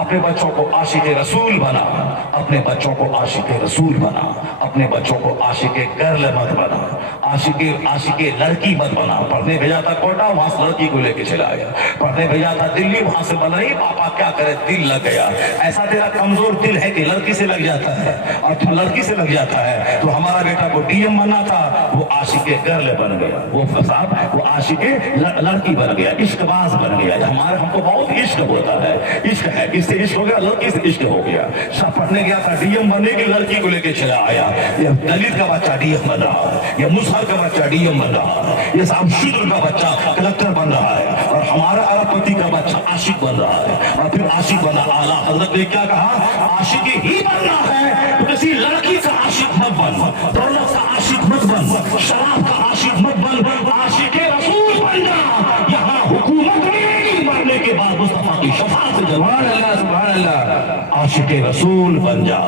अपने बच्चों को आशिक रसूल बना, अपने बच्चों को आशिक रसूल बना, अपने बच्चों को आशिक गर्ल मत बना, आशिक लड़की मत बना। पढ़ने भेजा था कोटा, वहां से लड़की को लेके चला गया, पढ़ने भेजा था दिल्ली, वहां से बोला नहीं पापा क्या करे, दिल लग गया। ऐसा तेरा कमजोर दिल है कि लड़की से लग जाता है, और तो लड़की से लग जाता है। तो हमारा बेटा को डीएम बनना था, वो आशिक गर्ल बन गया, वो फसाद, वो आशिक लड़की बन गया, इश्कबाज बन गया। हमारे हमको बहुत इश्क होता है, इश्क है, इससे इश्क हो गया, लड़की से इश्क हो गया। सब पढ़ने गया था, डीएम बनने की लड़की को लेके चला आया। ये दलित का बच्चा डीएम बन रहा है, ये मुसहर का बच्चा डीएम बन रहा है, ये साहब शूद्र का बच्चा कलेक्टर बन रहा है, और हमारा अरबपति का बच्चा आशिक बन रहा है, और फिर आशिक बना। आला हजरत ने क्या कहा, आशिक ही बनना है तो किसी लड़की का आशिक मत बन, दौलत का आशिक मत बन, शराब का आशिक मत बन, आशिक रसूल बन जा। यहाँ हुकूमत मिलेगी मरने के बाद मुस्तफा की शफाअत से। सुभान अल्लाह, सुभान अल्लाह। आशिक रसूल बन जा,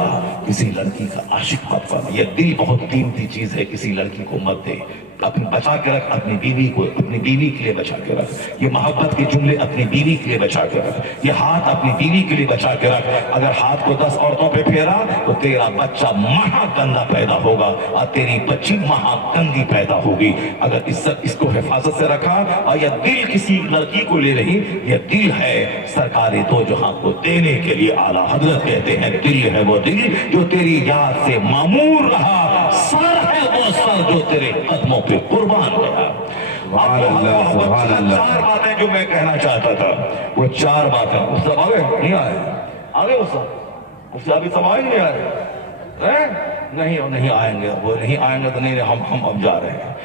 किसी लड़की का आशिक मत बन। ये दिल बहुत कीमती चीज है, किसी लड़की को मत दे। अपनी बचा के रख, अपनी बीवी को अपनी बीवी के लिए बचा के रख। ये मोहब्बत के जुमले अपनी बीवी के लिए बचा के रख। ये हाथ अपनी बीवी के लिए बचा के रख। अगर हाथ को 10 औरतों पे फेरा तो तेरा बच्चा महागंदा पैदा होगा, और तेरी बच्ची महागंदी पैदा होगी। अगर इसको हिफाजत से रखा, और यह दिल किसी लड़की को ले रही, यह दिल है सरकारे दो जहां को देने के लिए। आला हजरत कहते हैं दिल है वो दिल जो तेरी याद से मामूर रहा, सर है वो सर जो तेरे कदमों पे कुर्बान गया। चार बातें जो मैं कहना चाहता था, वो चार बातें उस सब आगे नहीं आए, आगे उससे अभी सब आए नहीं आए, नहीं आएंगे, वो नहीं आएंगे तो नहीं, हम अब जा रहे हैं,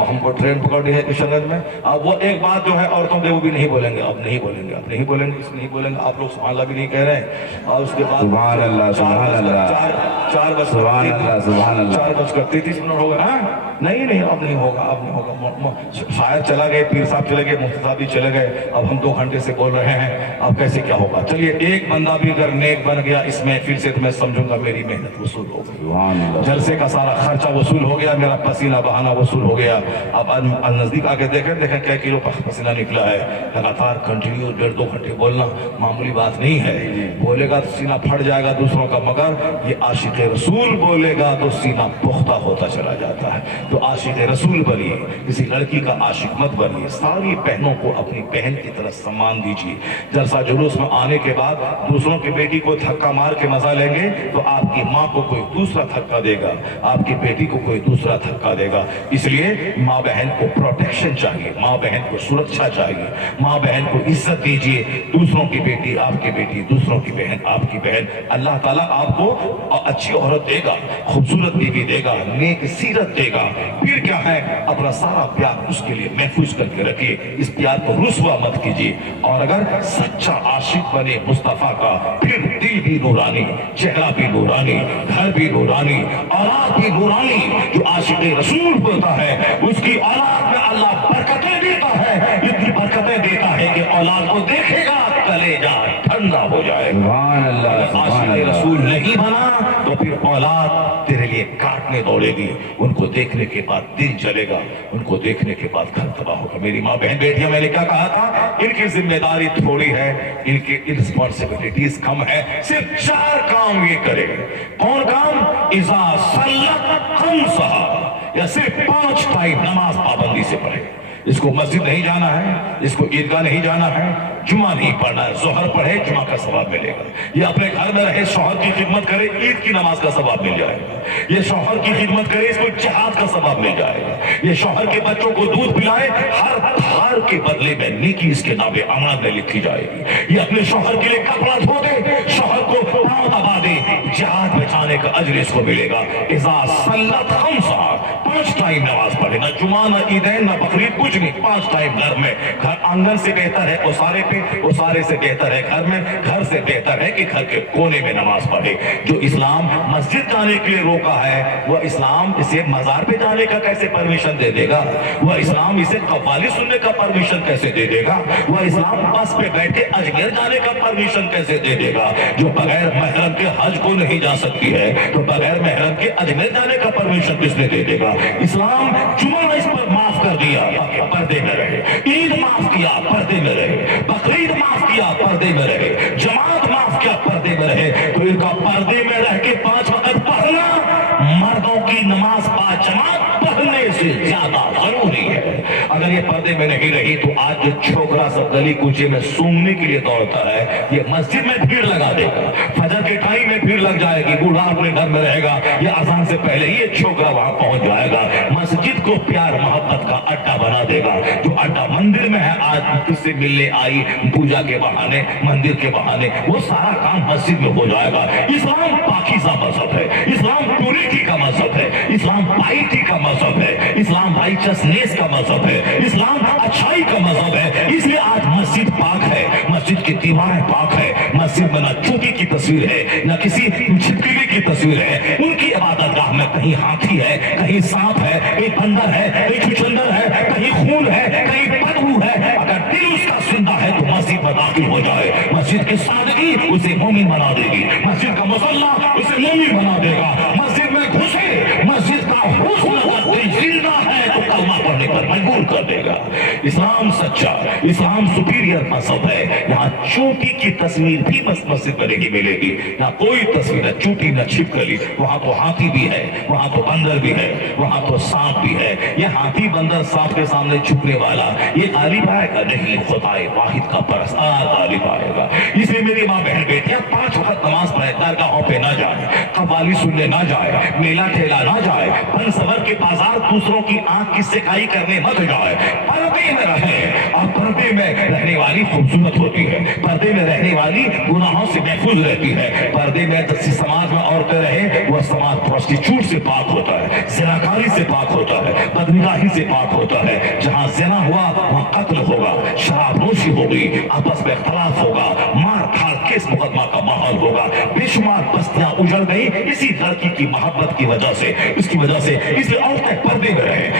हमको ट्रेन पकड़नी है किशनगंज में। अब वो एक बात जो है औरतों के, वो भी नहीं बोलेंगे, अब नहीं बोलेंगे, इसको नहीं बोलेंगे। आप लोग सुभान अल्लाह भी नहीं कह रहे हैं। और उसके बाद सुभान अल्लाह, सुभान अल्लाह, 4:33 हो गए। नहीं अब नहीं होगा, अब नहीं होगा। शायद चला गए, पीर साहब चले गए, मुफ्ती साहब भी चले गए, अब हम 2 घंटे से बोल रहे हैं, अब कैसे क्या होगा। चलिए, एक बंदा भी अगर नेक बन गया इसमें फिर से, तो मैं समझूंगा मेरी मेहनत वसूल हो गई, जलसे का सारा खर्चा वसूल हो गया, मेरा पसीना बहाना वसूल हो गया। अब नजदीक आके देखें क्या किलो पसीना निकला है। लगातार कंटिन्यू 1.5-2 घंटे बोलना मामूली बात नहीं है। बोलेगा तो सीना फट जाएगा दूसरों का, मगर ये आशिक रसूल बोलेगा तो सीना पुख्ता होता चला जाता है। तो आशिक रसूल बनिए, किसी लड़की का आशिक मत बनिए। सारी बहनों को अपनी बहन की तरह सम्मान दीजिए। जलसा जुलूस में आने के बाद दूसरों की बेटी को धक्का मार के मजा लेंगे तो आपकी माँ को कोई दूसरा धक्का देगा, आपकी बेटी को कोई दूसरा धक्का देगा। इसलिए माँ बहन को प्रोटेक्शन चाहिए, माँ बहन को सुरक्षा चाहिए, माँ बहन को इज्जत दीजिए। दूसरों की बेटी आपकी बेटी, दूसरों की बहन आपकी बहन। अल्लाह ताला आपको अच्छी औरत देगा, खूबसूरत बीवी देगा, नेक सीरत देगा। फिर क्या है, अपना सारा प्यार उसके लिए महफूज करके रखिए। इस प्यार को रुसवा मत कीजिए। और अगर सच्चा आशिक बने मुस्तफा का, फिर दिल भी नूरानी, चेहरा भी नूरानी, घर भी नूरानी, औलाद भी नूरानी। जो आशिक रसूल होता है उसकी औलाद में अल्लाह बरकतें देता है, इतनी बरकतें देता है कि औलाद को देखेगा कलेजा ठंडा हो जाएगा। आशिक रसूल नहीं बना तो फिर औलाद तेरे लिए काटने दौड़ेगी। उनको देखने के बाद दिल जलेगा, उनको देखने के बाद घर तबाह होगा। मेरी माँ बहन बेटियां, मैंने क्या कहा था, इनकी जिम्मेदारी थोड़ी है, इनकी रिस्पॉन्सिबिलिटीज कम है। सिर्फ 4 काम ये करेगा। कौन काम? इज़ा सल्लत खम्सहा, या सिर्फ 5 टाइम नमाज पाबंदी से पढ़े। اس کو مسجد نہیں جانا ہے, اس کو عیدگاہ نہیں جانا ہے, جمعہ نہیں پڑھنا ہے, ظہر پڑھے جمعہ کا ثواب ملے گا. یہ اپنے گھر میں رہے, شوہر کی خدمت کرے, عید کی نماز کا ثواب مل جائے گا. یہ شوہر کی خدمت کرے, اس کو جہاد کا ثواب مل جائے گا. یہ شوہر کے بچوں کو دودھ پلائے, ہر ہر کے بدلے میں نیکی اس کے نام امانت میں لکھی جائے گی. یہ اپنے شوہر کے لیے کپڑا دھو دے, شوہر کو پاؤں دبا دے, جہاد بچانے کا اجر اس کو ملے گا. اذا صلت خمسہ, 5 ٹائم نماز پڑھے, نہ جمعہ نہ عیدین نہ بقرعید, کچھ نہیں, 5 ٹائم گھر میں. گھر آنگن سے بہتر ہے اسارے پہ, اسارے سے بہتر ہے گھر میں, گھر سے بہتر ہے کہ گھر کے کونے میں نماز پڑھے. جو اسلام مسجد جانے کے لیے روکا ہے, وہ اسلام اسے مزار پہ جانے کا کیسے پرمیشن دے دے گا؟ وہ اسلام اسے قوالی سننے کا پرمیشن کیسے دے دے گا؟ وہ اسلام بس پہ بیٹھ کے اجمیر جانے کا پرمیشن کیسے دے دے گا؟ جو بغیر محرم کے حج کو نہیں جا سکتی ہے, تو بغیر محرم کے اجمیر جانے کا پرمیشن کس نے دے دے گا؟ اسلام جمعہ اس پر معاف کر دیا تاکہ پردے میں رہے, عید معاف کیا پردے میں رہے, بقرعید معاف کیا پردے میں رہے, جماعت معاف کیا پردے میں رہے. تو ان کا پردے میں رہ کے 5 وقت پڑھنا مردوں کی نماز باجماعت پڑھنے سے زیادہ ضروری ہے. اگر یہ پردے میں نہیں رہی تو آج جو چھوکرا سب گلی کوچے میں سونگنے کے لیے دوڑتا ہے, یہ مسجد میں بھیڑ لگا دے گا, فجر کے ٹائم میں بھیڑ لگ جائے گی, بوڑھا اپنے گھر میں رہے گا, یہ اذان سے پہلے یہ چھوکرا وہاں پہنچ جائے گا, مسجد کو پیار محبت کا اڈا بنا دے گا. جو اڈا مندر میں ہے, آج اس سے ملنے آئی پوجا کے بہانے, مندر کے بہانے, وہ سارا کام مسجد میں ہو جائے گا. اسلام پاکیزہ مذہب ہے, اسلام پیورٹی کا مذہب ہے, اسلام پائٹی کا مذہب ہے, اسلام رائچسنیس کا مذہب ہے, اسلام اچھائی کا مذہب ہے. اس لیے آج مسجد پاک ہے, مسجد کی دیواریں پاک ہے, مسجد میں نہ چوٹی کی تصویر ہے, نہ کسی چھپکلی کی تصویر ہے. ان کی عبادت گاہ میں کہیں ہاتھی ہے, کہیں سانپ ہے, کہیں بندر ہے, کہیں چچندر ہے, کہیں خون ہے, کہیں بدبو ہے. اگر دل اس کا زندہ ہے تو مسجد میں داخل ہو جائے. مسجد کی سادگی اسے مومن بنا دے گی, مسجد کا مصلی اسے مومن بنا دے گا. مسجد میں گھسے, مسجد کا حسن اگر کوئی زندہ ہے تو کلمہ پڑھنے پر مجبور کر دے گا. اسلام سچا, اسلام سپیریئر مذہب ہے. یہاں چوٹی کی تصویر بھی بس مسجد میں نہیں ملے گی, یہاں کوئی تصویر ہے چوٹی نہ چھپکلی. وہاں تو ہاتھی بھی ہے, وہاں تو بندر بھی ہے, وہاں تو سانپ بھی ہے. یہ ہاتھی بندر سانپ کے سامنے چھپنے والا یہ غالب آئے گا نہیں, خدائے واحد کا پرستار غالب آئے گا. اس لیے میری ماں بہن بیٹیاں 5 وقت نماز پڑھے, درگاہوں پہ نہ جائے, قوالی سننے نہ جائے, میلہ ٹھیلا نہ جائے, بن سور کے بازار دوسروں کی آنکھ کی سکائی کرنے مت جائے. پردے میں رہے, اور پردے میں رہنے والی خوبصورت ہوتی ہے, پردے میں رہنے والی گناہوں سے محفوظ رہتی ہے. پردے میں جس سماج میں عورتیں رہے وہ سماج پروسٹیچیوٹ سے پاک ہوتا ہے, زناکاری سے پاک ہوتا ہے, بدنگاہی سے پاک ہوتا ہے. جہاں زنا ہوا وہاں قتل ہوگا, شراب نوشی ہوگی, آپس میں اختلاف ہوگا, مار کھاڑ کیس مقدمہ کا ماحول ہوگا. بے شمار بستیاں اجڑ گئی اسی لڑکی کی محبت کی وجہ سے, اس کی وجہ سے. اس لیے عورتیں پردے میں رہے,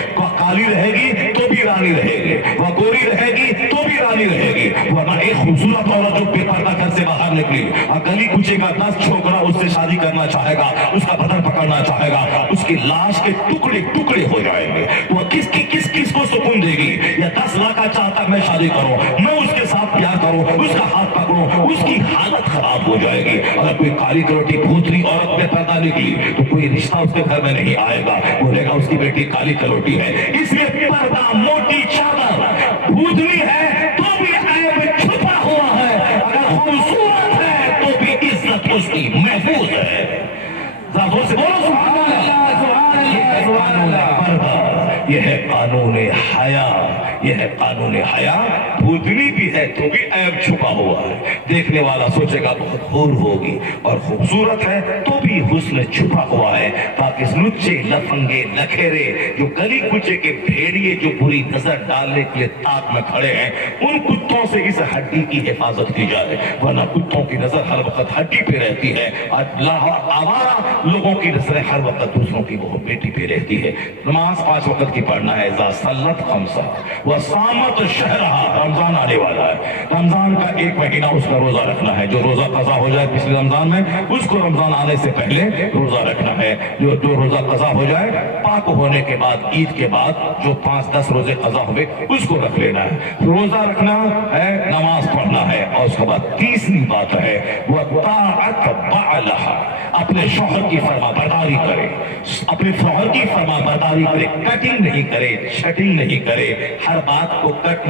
کالی رہے گی تو بھی رانی رہے گی, وہ گوری رہے گی تو بھی رانی رہے گی. ورنہ ایک خوبصورت عورت جو بے پردہ گھر سے باہر نکلی, گلی کوچے کا 10 چھوکرا اس سے شادی کرنا چاہے گا, اس کا بدن پکڑنا چاہے گا, اس کی لاش کے ٹکڑے ٹکڑے ہو جائیں گے. وہ کس کو سکون دے گی؟ یا 10 لاکھ کا چاہتا میں شادی کروں, میں اس کے ساتھ پیار کروں, اس کا ہاتھ پکڑوں, اس کی حالت خراب ہو جائے گی. اگر کوئی کالی کروٹی بھوتنی عورت میں پیدا نکلی تو کوئی رشتہ اس کے گھر میں نہیں آئے گا, بولے گا اس کی بیٹی کالی کروٹی ہے. اس لیے پردہ موٹی چادر بھوتنی ہے تو بھی عیب چھپا ہوا ہے, اگر خوبصورت ہے تو بھی عزت اس کی محفوظ ہے. زور سے بولو سبحان اللہ, سبحان اللہ. یہ ہے قانون حیا, یہ ہے قانون حیا. بھوتنی بھی ہے تو بھی عیب چھپا ہوا ہے, دیکھنے والا سوچے گا بہت حور ہوگی, اور خوبصورت ہے تو بھی حسن چھپا ہوا ہے. تاکہ لچے لفنگے نکھیرے جو گلی کوچے کے بھیڑیے جو بری نظر ڈالنے کے لیے تاک میں کھڑے ہیں, ان کتوں سے اس ہڈی کی حفاظت کی جائے, ورنہ کتوں کی نظر ہر وقت ہڈی پہ رہتی ہے, آوارہ لوگوں کی نظر ہر وقت دوسروں کی وہ بیٹی پہ رہتی ہے. نماز 5 وقت کی پڑھنا ہے. اذا صلت خمسہ وصامت شہرہا, رمضان آنے والا ہے, رمضان کا 1 مہینہ اس کا روزہ رکھنا ہے. جو روزہ قضا ہو جائے پچھلے رمضان میں, اس کو رمضان آنے سے پہلے روزہ رکھنا ہے. جو روزہ قضا ہو جائے پاک ہونے کے بعد, عید کے بعد جو 5-10 روزے قضا ہوئے اس کو رکھ لینا ہے. روزہ رکھنا ہے, نماز پڑھنا ہے, اور اس کے بعد تیسری بات ہے وَطَاعَتْ بَعْلَهَا, اپنے شوہر کی فرما برداری کرے, اپنے شوہر کی فرما برداری کرے, کٹنگ نہیں کرے, شٹنگ نہیں کرے, ہر बात को कट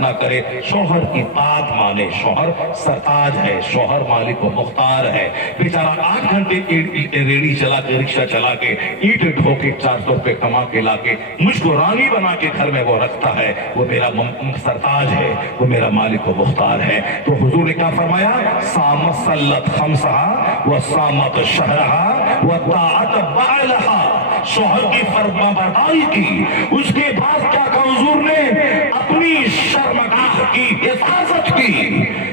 ना करे, शौहर की बात माने। शौहर सरताज है, शौहर मालिक व मुख्तार है। बेचारा 8 घंटे रेडी चला के, रिक्शा चला के, ईंट ढो के 400 रुपए कमा के लाके मुझको रानी बना के घर में वो रखता है। वो मेरा सरताज है, वो मेरा मालिक व मुख्तार है। तो हुजूर ने क्या फरमाया, सामत सल्लत खमसहा व सामत शहरहा व ताअत बालहा। शौहर की फरमाबरदारी की, उसके बाद क्या कहा हुजूर ने, अपनी शर्मगाह की हिफाजत की,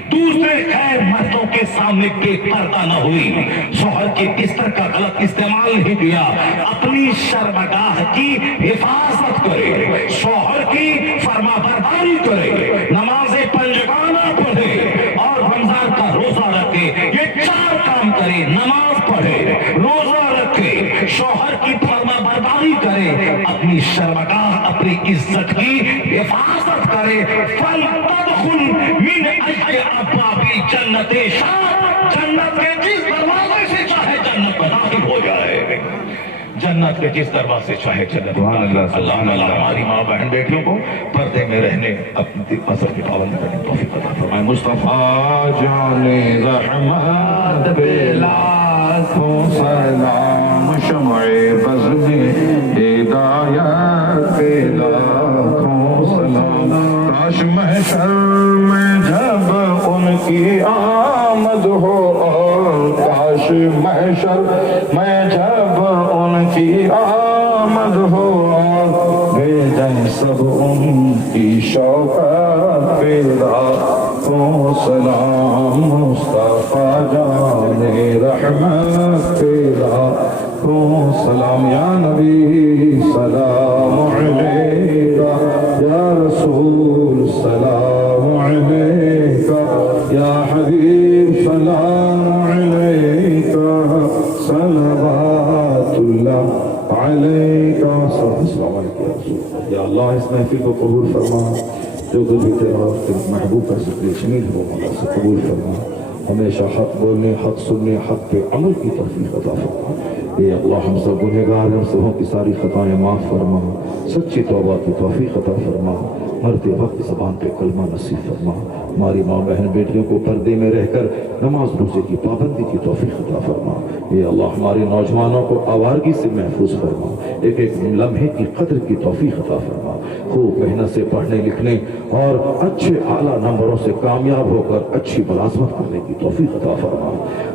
दूसरे गैर मर्दों के सामने बेपर्दा न हुई, शौहर के बिस्तर का गलत इस्तेमाल नहीं किया, अपनी शर्मगाह की हिफाजत करे, शौहर की फरमाबरदारी करे, नमाज़े पंजगाना पढ़े और रमजान का रोजा रखे। ये 4 काम करे, नमाज पढ़े, रोजा रखे, शौहर की फरमाबरदारी करे, अपनी शर्मगाह, अपनी इज्जत की हिफाजत करे। फल तदखुल मिन अय्यि अब्वाबि जन्नते शाह, जन्नत के जिस दरवाजे से चाहे जन्नत में दाखिल हो जाए, जन्नत के जिस दरवाजे से चाहे जन्नत में दाखिल। अल्लाह ताला हमारी माँ बहन बेटियों को पर्दे में रहने, अपनी असर की पाबंदी करने की तौफीक अता फरमाए। मुस्तफा जाने रहमत बेलाखों सलाम, शमए बज़ में हिदायत बेलाखों सलाम। काश महशर में जब उनकी आमद हो, काश महशर में जब उनकी आमद हो, भेजें सब उनकी शौकत पे लाखों सलाम। मुस्तफा जाने रहमत पे लाखों सलाम। या नबी सलाम अलैका, या रसूल सलाम अलैका, या हबीब सलाम अलैका, सलवातुल्लाह अलैका। सल्लल्लाहु अलैहि वसल्लम। या अल्लाह इस महफिल को कबूल फरमा, जो कुछ भी तेरा महबूब का ज़िक्र शमील हो मौला से कबूल फरमा। हमेशा हक बोलने, हक सुनने, हक पे अमल की तौफीक अता फरमा। ये अल्लाह हम सब गुनहगार हैं, हम सबों की सारी खताएं माफ़ फरमा, सच्ची तौबा की तौफीक अता फरमा, मरते वक्त ज़बान पे कलमा नसीब फरमा। हमारी माँ बहन बेटियों को पर्दे में रहकर नमाज रोजे की पाबंदी की तौफीक अता फरमा। ये अल्लाह हमारे नौजवानों को आवारगी से महफूज फरमा, एक एक लम्हे की कदर की तौफीक अता फरमा। खूब मेहनत से पढ़ने लिखने और अच्छे आला नंबरों से कामयाब होकर अच्छी मुलाजमत करने की तौफीक अता फरमा।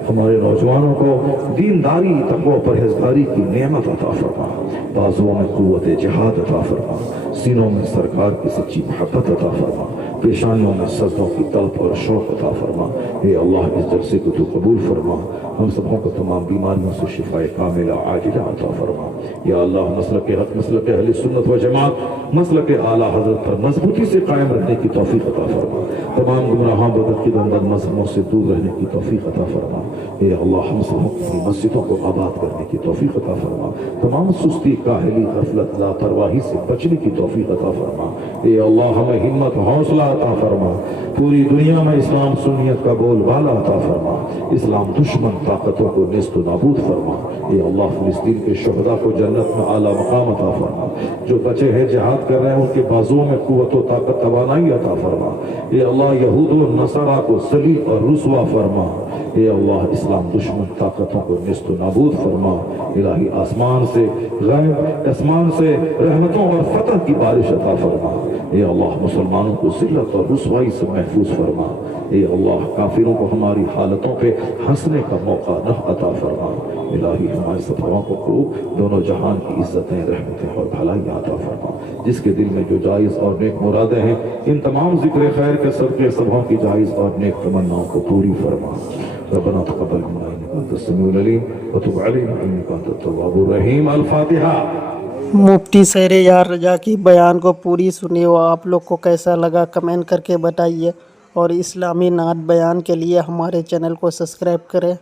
हमारे नौजवानों को दीनदारी, तक़वा, परहेज़गारी की नेमत अता फरमा। बाजुओं में क़ुव्वत जिहाद अता फरमा, सीनों में सरकार की सच्ची मोहब्बत अता फरमा, पेशानियों में सजदों की तलब और शौक अता फरमा। हे अल्लाह इस जलसे को तू कबूल फरमा, हम सबों को तमाम बीमारियों से शिफाए कामिला आजिला अता फरमा। या अल्लाह मसलक हक, मसलक अहले सुन्नत व जमात, मसलक आला हज़रत पर मजबूती से कायम रहने की तौफीक अता फरमा। तमाम गुमराहां बदअक़ीदा मज़हबों से दूर रहने की तौफीक अता फरमा। हे अल्लाह हम सबों की मस्जिदों को आबाद करने की तौफीक अता फरमा। तमाम सुस्ती, काहली, गफलत, लापरवाही से बचने की तौफीक अता फरमा। हे अल्लाह हमें हिम्मत, हौसला अता फरमा। पूरी दुनिया में इस्लाम सुन्नियत का बोलबाला अता फरमा। इस्लाम दुश्मन ताकतों को नेस्त नाबूद फरमा। ये अल्लाह फिलिस्तीन के शुहदा को जन्नत में आला मकाम अता फरमा। जो बचे हैं जिहाद कर रहे हैं उनके बाजुओं में कुव्वत व ताकत तवानाई अता फरमा। ये अल्लाह यहूद व नसरा को सलीब और रुसवा फरमा। ये अल्लाह इस्लाम दुश्मन ताकतों को नेस्त नाबूद फरमा। इलाही आसमान से गैब, आसमान से रहमतों और फतह की बारिश अता फरमा। ये अल्लाह मुसलमानों को जिल्लत और रुसवाई से महफूज फरमा। ये अल्लाह काफिरों को हमारी हालतों पे हंसने का मौका न अता फरमा। इलाही हमारे सफरों को दोनों जहान की इज्जतें, रहमतें और भलाइयाँ अता फरमा। जिसके दिल में जो जायज़ और नेक मुरादें हैं, इन तमाम जिक्र खैर के सबके सबों की जायज़ और नेक तमन्नाओं को पूरी फरमा। रब्बना तक़ब्बल मिन्ना इन्नका अंतस समीउल अलीम व तुब अलैना इन्नका अंतत तव्वाबुर रहीम। अल फातिहा। मुफ्ती सहरयार रजा की बयान को पूरी सुनी हो, आप लोग को कैसा लगा कमेंट करके बताइए, और इस्लामी नात बयान के लिए हमारे चैनल को सब्सक्राइब करें।